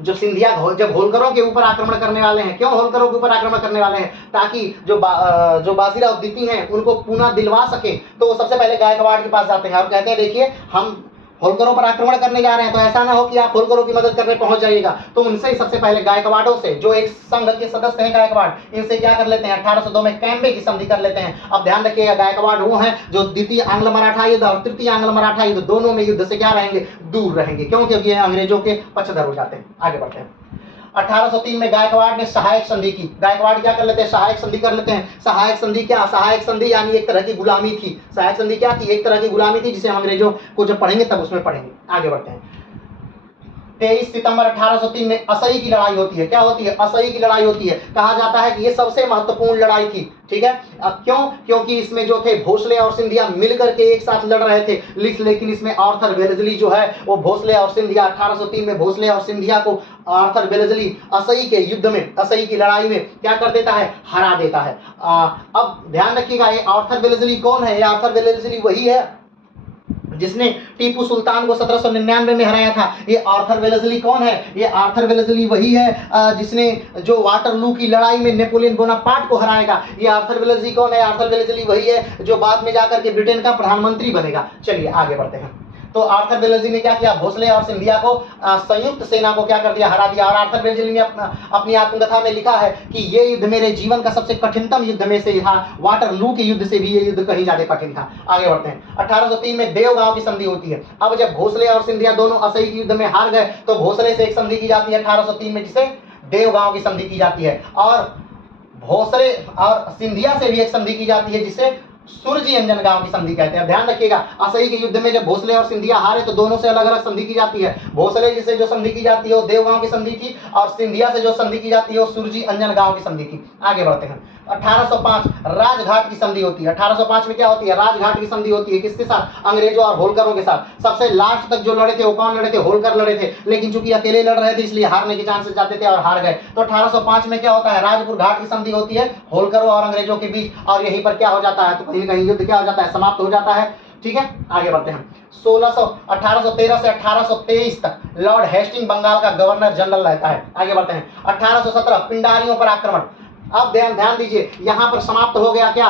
जो सिंधिया जब होलकरों के ऊपर आक्रमण करने वाले हैं। क्यों होलकरों के ऊपर आक्रमण करने वाले हैं, ताकि जो बाजीराव द्वितीय हैं उनको पुनः दिलवा सके। तो सबसे पहले गायकवाड़ के पास जाते हैं और कहते हैं देखिए हम होलकरों पर आक्रमण करने जा रहे हैं, तो ऐसा ना हो कि आप होलकरों की मदद करने पहुंच जाइएगा। तो उनसे ही सबसे पहले गायकवाड़ों से, जो एक संघ के सदस्य हैं गायकवाड़, इनसे क्या कर लेते हैं, 1802 में कैम्बे की संधि कर लेते हैं। अब ध्यान रखिएगा, गायकवाड़ वो हैं जो द्वितीय आंग्ल मराठा युद्ध और तृतीय आंग्ल मराठा युद्ध दोनों में युद्ध से क्या रहेंगे, दूर रहेंगे। क्यों, क्योंकि ये अंग्रेजों के पक्षधर हो जाते हैं। आगे बढ़ते हैं। 1803 में गायकवाड़ ने सहायक संधि की। गायकवाड़ क्या कर लेते हैं, सहायक संधि कर लेते हैं। सहायक संधि क्या, सहायक संधि यानी एक तरह की गुलामी थी। सहायक संधि क्या थी, एक तरह की गुलामी थी, जिसे हम अंग्रेजों को जब पढ़ेंगे तब उसमें पढ़ेंगे। आगे बढ़ते हैं। 23 सितंबर 1803 में असई की लड़ाई होती है। क्या होती है, असई की लड़ाई होती है। कहा जाता है कि ये सबसे महत्वपूर्ण लड़ाई थी, ठीक है। अब क्यों, क्योंकि इसमें जो थे भोसले और सिंधिया मिलकर के एक साथ लड़ रहे थे, लेकिन इसमें आर्थर वेलेस्ली जो है वो भोसले और सिंधिया, 1803 में भोसले और सिंधिया को आर्थर वेलेस्ली असई के युद्ध में, असई की लड़ाई में क्या कर देता है, हरा देता है। अब ध्यान रखिएगा, ये आर्थर वेलेस्ली कौन है, ये आर्थर वेलेस्ली वही है जिसने टीपू सुल्तान को 1799 में हराया था। ये आर्थर वेलेस्ली कौन है, ये आर्थर वेलेस्ली वही है जिसने जो वाटरलू की लड़ाई में नेपोलियन बोनापार्ट को हराएगा। ये आर्थर वेलेस्ली कौन है, आर्थर वेलेस्ली वही है जो बाद में जाकर के ब्रिटेन का प्रधानमंत्री बनेगा। चलिए आगे बढ़ते हैं। तो आर्थर वेलेस्ली ने क्या किया, भोसले और सिंधिया को संयुक्त सेना को क्या कर दिया, हरा दिया। और आर्थर वेलेस्ली ने अपनी आत्मकथा में लिखा है कि ये युद्ध मेरे जीवन का सबसे कठिनतम युद्ध में से था, वाटरलू के युद्ध से भी ये युद्ध कहीं ज्यादा कठिन था। आगे बढ़ते हैं। 1803 में देवगांव की संधि होती है। अब जब भोसले और सिंधिया दोनों असई के युद्ध में हार गए तो भोसले से एक संधि की जाती है 1803 में, जिसे देवगांव की संधि की जाती है, और भोसले और सिंधिया से भी एक संधि की जाती है जिसे सुरजी अंजन गांव की संधि कहते हैं। ध्यान रखिएगा, असई के युद्ध में जब भोसले और सिंधिया हारे तो दोनों से अलग अलग संधि की जाती है। भोसले जिसे जो संधि की जाती है वो देवगांव की संधि थी, और सिंधिया से जो संधि की जाती है वो सुरजी अंजन गांव की संधि थी। आगे बढ़ते हैं। 1805 राजघाट की संधि होती है। 1805 में क्या होती है, राजघाट की संधि होती है। किसके साथ, अंग्रेजों और होलकरों के साथ। सबसे लास्ट तक जो लड़े थे वो कौन लड़े थे, होलकर लड़े थे, लेकिन चूंकि अकेले लड़ रहे थे इसलिए हारने के चांसेस जाते थे और हार गए। तो 1805 में क्या होता है, राजपुर घाट की संधि होती है होलकरों और अंग्रेजों के बीच, और यहीं पर क्या हो जाता है, तो कहीं ना कहीं युद्ध क्या हो जाता है, समाप्त हो जाता है। ठीक है, आगे बढ़ते हैं। 1813 से 1823 तक लॉर्ड हेस्टिंग बंगाल का गवर्नर जनरल रहता है। आगे बढ़ते हैं। 1817 पिंडारियों पर आक्रमण। अब ध्यान दीजिए, यहां पर समाप्त हो गया क्या,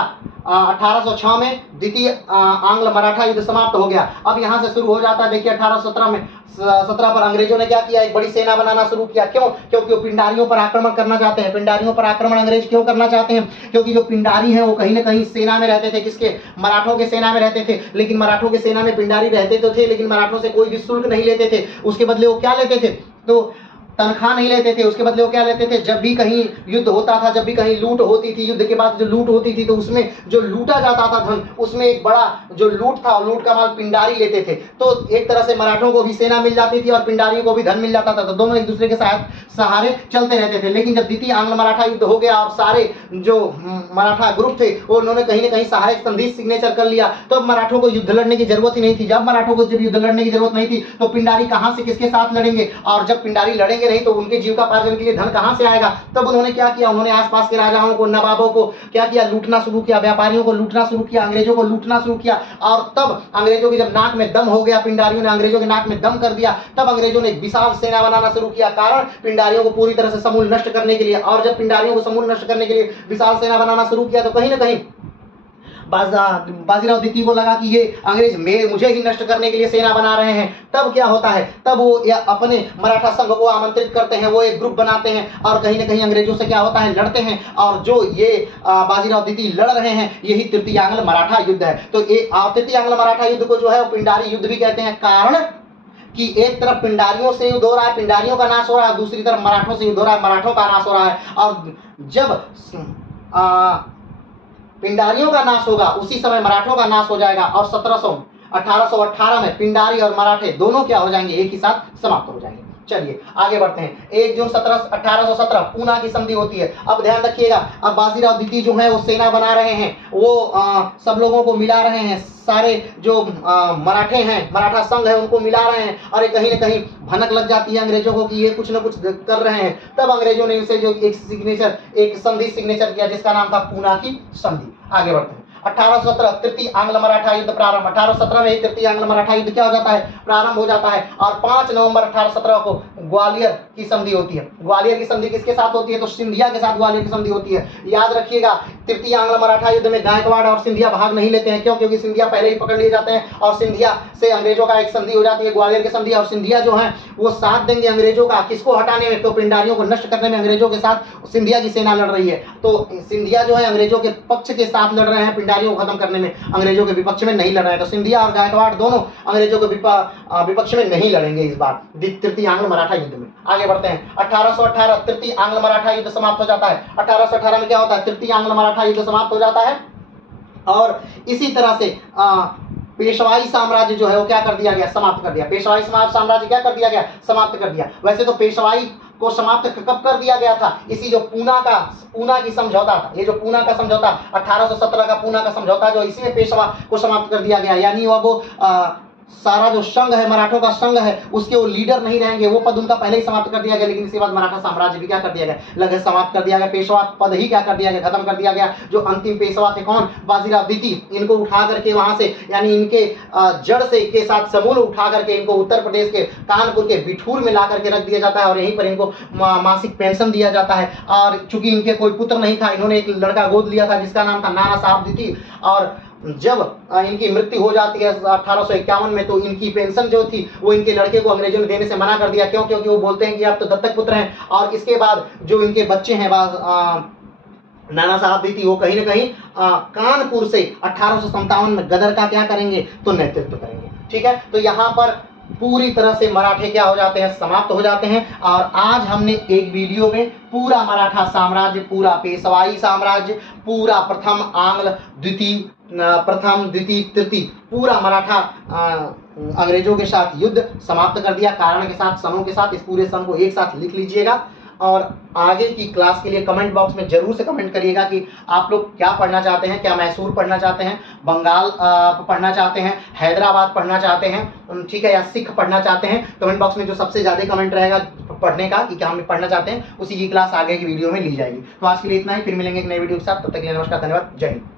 1806 में द्वितीय आंग्ल मराठा युद्ध समाप्त हो गया। अब यहां से शुरू हो जाता है, देखिए 1817 में 17 पर अंग्रेजों ने क्या किया, एक बड़ी सेना बनाना शुरू किया। क्यों, क्योंकि वो पिंडारियों पर आक्रमण करना चाहते हैं। पिंडारियों पर आक्रमण अंग्रेज क्यों करना चाहते हैं, क्योंकि जो पिंडारी हैं वो कहीं ना कहीं सेना में रहते थे, किसके, मराठों के सेना में रहते थे। लेकिन मराठों के सेना में पिंडारी रहते तो थे, लेकिन मराठों से कोई भी शुल्क नहीं लेते थे। उसके बदले वो क्या लेते थे, तो तनख्वाह नहीं लेते थे। उसके बदले वो क्या लेते थे, जब भी कहीं युद्ध होता था, जब भी कहीं लूट होती थी, युद्ध के बाद जो लूट होती थी, तो उसमें जो लूटा जाता था धन, उसमें एक बड़ा जो लूट था, लूट का माल पिंडारी लेते थे। तो एक तरह से मराठों को भी सेना मिल जाती थी और पिंडारियों को भी धन मिल जाता था, तो दोनों एक दूसरे के साथ सहारे चलते रहते थे। लेकिन जब द्वितीय आंग्ल मराठा युद्ध हो गया और सारे जो मराठा ग्रुप थे वो उन्होंने कहीं ना कहीं सहायक संधि सिग्नेचर कर लिया, तो मराठों को युद्ध लड़ने की जरूरत ही नहीं थी। जब मराठों को जब युद्ध लड़ने की जरूरत नहीं थी तो पिंडारी कहां से किसके साथ लड़ेंगे, और जब पिंडारी लड़ेंगे नहीं तो उनके जीविका पार्जन के लिए धन कहां से आएगा। तब उन्होंने क्या किया, उन्होंने आसपास के राजाओं को, नवाबों को क्या किया, लूटना शुरू किया, व्यापारियों को लूटना शुरू किया, अंग्रेजों को लूटना शुरू किया। और तब अंग्रेजों की जब नाक में दम हो गया, पिंडारियों ने अंग्रेजों के नाक में दम कर दिया, तब अंग्रेजों ने एक विशाल सेना बनाना शुरू किया। कारण पिंडारियों को पूरी तरह से समूल नष्ट करने के लिए। और जब पिंडारियों को समूल नष्ट करने के लिए विशाल सेना बनाना शुरू किया तो कहीं ना कहीं बाजीराव द्वितीय को लगा कि ये अंग्रेज मुझे ही नष्ट करने के लिए सेना बना रहे हैं। तब क्या होता है, तब वो अपने मराठा संघ को आमंत्रित करते हैं, वो एक ग्रुप बनाते हैं और कहीं ना कहीं अंग्रेजों से क्या होता है, लड़ते हैं। और जो ये बाजीराव द्वितीय लड़ रहे हैं, यही तृतीय आंग्ल मराठा युद्ध है। तो ये तृतीय आंग्ल मराठा युद्ध को जो है वो पिंडारी युद्ध भी कहते हैं। कारण कि एक तरफ पिंडारियों से युद्ध हो रहा है, पिंडारियों का नाश हो रहा है, दूसरी तरफ मराठों से युद्ध हो रहा है, मराठों का नाश हो रहा है। और जब पिंडारियों का नाश होगा उसी समय मराठों का नाश हो जाएगा और 1818 में पिंडारी और मराठे दोनों क्या हो जाएंगे, एक ही साथ समाप्त हो जाएंगे। चलिए आगे बढ़ते हैं। 1 जून 1817 पूना की संधि होती है। अब ध्यान रखिएगा, अब बाजीराव द्वितीय जो है वो सेना बना रहे हैं, वो सब लोगों को मिला रहे हैं, सारे जो मराठे हैं, मराठा संघ है, उनको मिला रहे हैं। और कहीं ना कहीं भनक लग जाती है अंग्रेजों को कि ये कुछ ना कुछ कर रहे हैं। तब अंग्रेजों ने इनसे जो एक संधि सिग्नेचर किया जिसका नाम था पूना की संधि। आगे बढ़ते हैं। 1817 तृतीय आंग्ल मराठा युद्ध प्रारंभ। 1817 में ही तृतीय आंग्ल मराठा युद्ध क्या हो जाता है, प्रारंभ हो जाता है। और 5 नवंबर 1817 को ग्वालियर की संधि होती है। ग्वालियर की संधि किसके साथ होती है, तो सिंधिया के साथ ग्वालियर की संधि होती है। याद रखिएगा, तृतीय आंग्ल मराठा युद्ध में गायकवाड़ और सिंधिया भाग नहीं लेते हैं। क्यों? क्योंकि सिंधिया पहले ही पकड़ लिए जाते हैं और सिंधिया से अंग्रेजों का एक संधि हो जाती है, ग्वालियर की संधि। और सिंधिया जो है वो साथ देंगे अंग्रेजों का, किसको हटाने में, तो पिंडारियों को नष्ट करने में अंग्रेजों के साथ सिंधिया की सेना लड़ रही है। तो सिंधिया जो है अंग्रेजों के पक्ष के साथ लड़ रहे हैं, पिंडारियों को खत्म करने में, अंग्रेजों के विपक्ष में नहीं लड़ रहे हैं। तो सिंधिया और गायकवाड़ दोनों अंग्रेजों के विपक्ष में नहीं लड़ेंगे इस बार तृतीय आंग्ल मराठा युद्ध में। आगे बढ़ते हैं। 1818 तृतीय आंग्ल मराठा युद्ध समाप्त हो जाता है। 1818 में क्या होता है, तृतीय आंग्ल मराठा युद्ध समाप्त हो जाता है। और इसी तरह से पेशवाई साम्राज्य जो है वो क्या कर दिया गया, समाप्त कर दिया। पेशवाई साम्राज्य क्या कर दिया गया, समाप्त कर दिया। वैसे तो पेशवाई को समाप्त कब कर दिया गया था, इसी जो पूना की समझौता था, ये जो पूना का समझौता 1817 का पूना का समझौता जो इसी में पेशवा को समाप्त कर दिया गया। यानी वो सारा जो संघ है, मराठों का संघ है, उसके वो लीडर नहीं रहेंगे, वो पद उनका पहले ही समाप्त कर दिया गया। लेकिन इसके बाद मराठा साम्राज्य भी क्या कर दिया गया, लगभग समाप्त कर दिया गया। पेशवा पद ही क्या कर दिया गया, खत्म कर दिया गया। जो अंतिम पेशवा थे कौन, बाजीराव द्वितीय, इनको उठा करके वहां से, यानी इनके जड़ से के साथ समूल उठा करके इनको उत्तर प्रदेश के कानपुर के बिठूर में ला करके रख दिया जाता है और यहीं पर इनको मासिक पेंशन दिया जाता है। और चूंकि इनके कोई पुत्र नहीं था, इन्होंने एक लड़का गोद लिया था जिसका नाम था नाना साहब द्वितीय। और जब इनकी मृत्यु हो जाती है 1851 में, तो इनकी पेंशन जो थी वो इनके लड़के को अंग्रेजों ने देने से मना कर दिया। क्यों? क्योंकि वो बोलते हैं कि आप तो दत्तक पुत्र हैं। और इसके बाद जो इनके बच्चे हैं नाना साहब द्वितीय, वो कहीं ना कहीं कानपुर से 1857 में गदर का क्या करेंगे, तो नेतृत्व करेंगे। ठीक है, तो यहाँ पर पूरी तरह से मराठे क्या हो जाते हैं, समाप्त हो जाते हैं। और आज हमने एक वीडियो में पूरा मराठा साम्राज्य, पूरा पेशवाई साम्राज्य, पूरा प्रथम आंग्ल द्वितीय, प्रथम द्वितीय तृतीय, पूरा मराठा अंग्रेजों के साथ युद्ध समाप्त कर दिया, कारण के साथ, सनों के साथ। इस पूरे सन को एक साथ लिख लीजिएगा और आगे की क्लास के लिए कमेंट बॉक्स में जरूर से कमेंट करिएगा कि आप लोग क्या पढ़ना चाहते हैं, क्या मैसूर पढ़ना चाहते हैं, बंगाल पढ़ना चाहते हैं, हैदराबाद पढ़ना चाहते हैं, ठीक है, या सिख पढ़ना चाहते हैं। कमेंट बॉक्स में जो सबसे ज़्यादा कमेंट रहेगा पढ़ने का कि क्या हम पढ़ना चाहते हैं, उसी की क्लास आगे की वीडियो में ली जाएगी। तो आज के लिए इतना ही, फिर मिलेंगे एक नई वीडियो के साथ। तब तक के लिए नमस्कार, धन्यवाद, जय हिंद।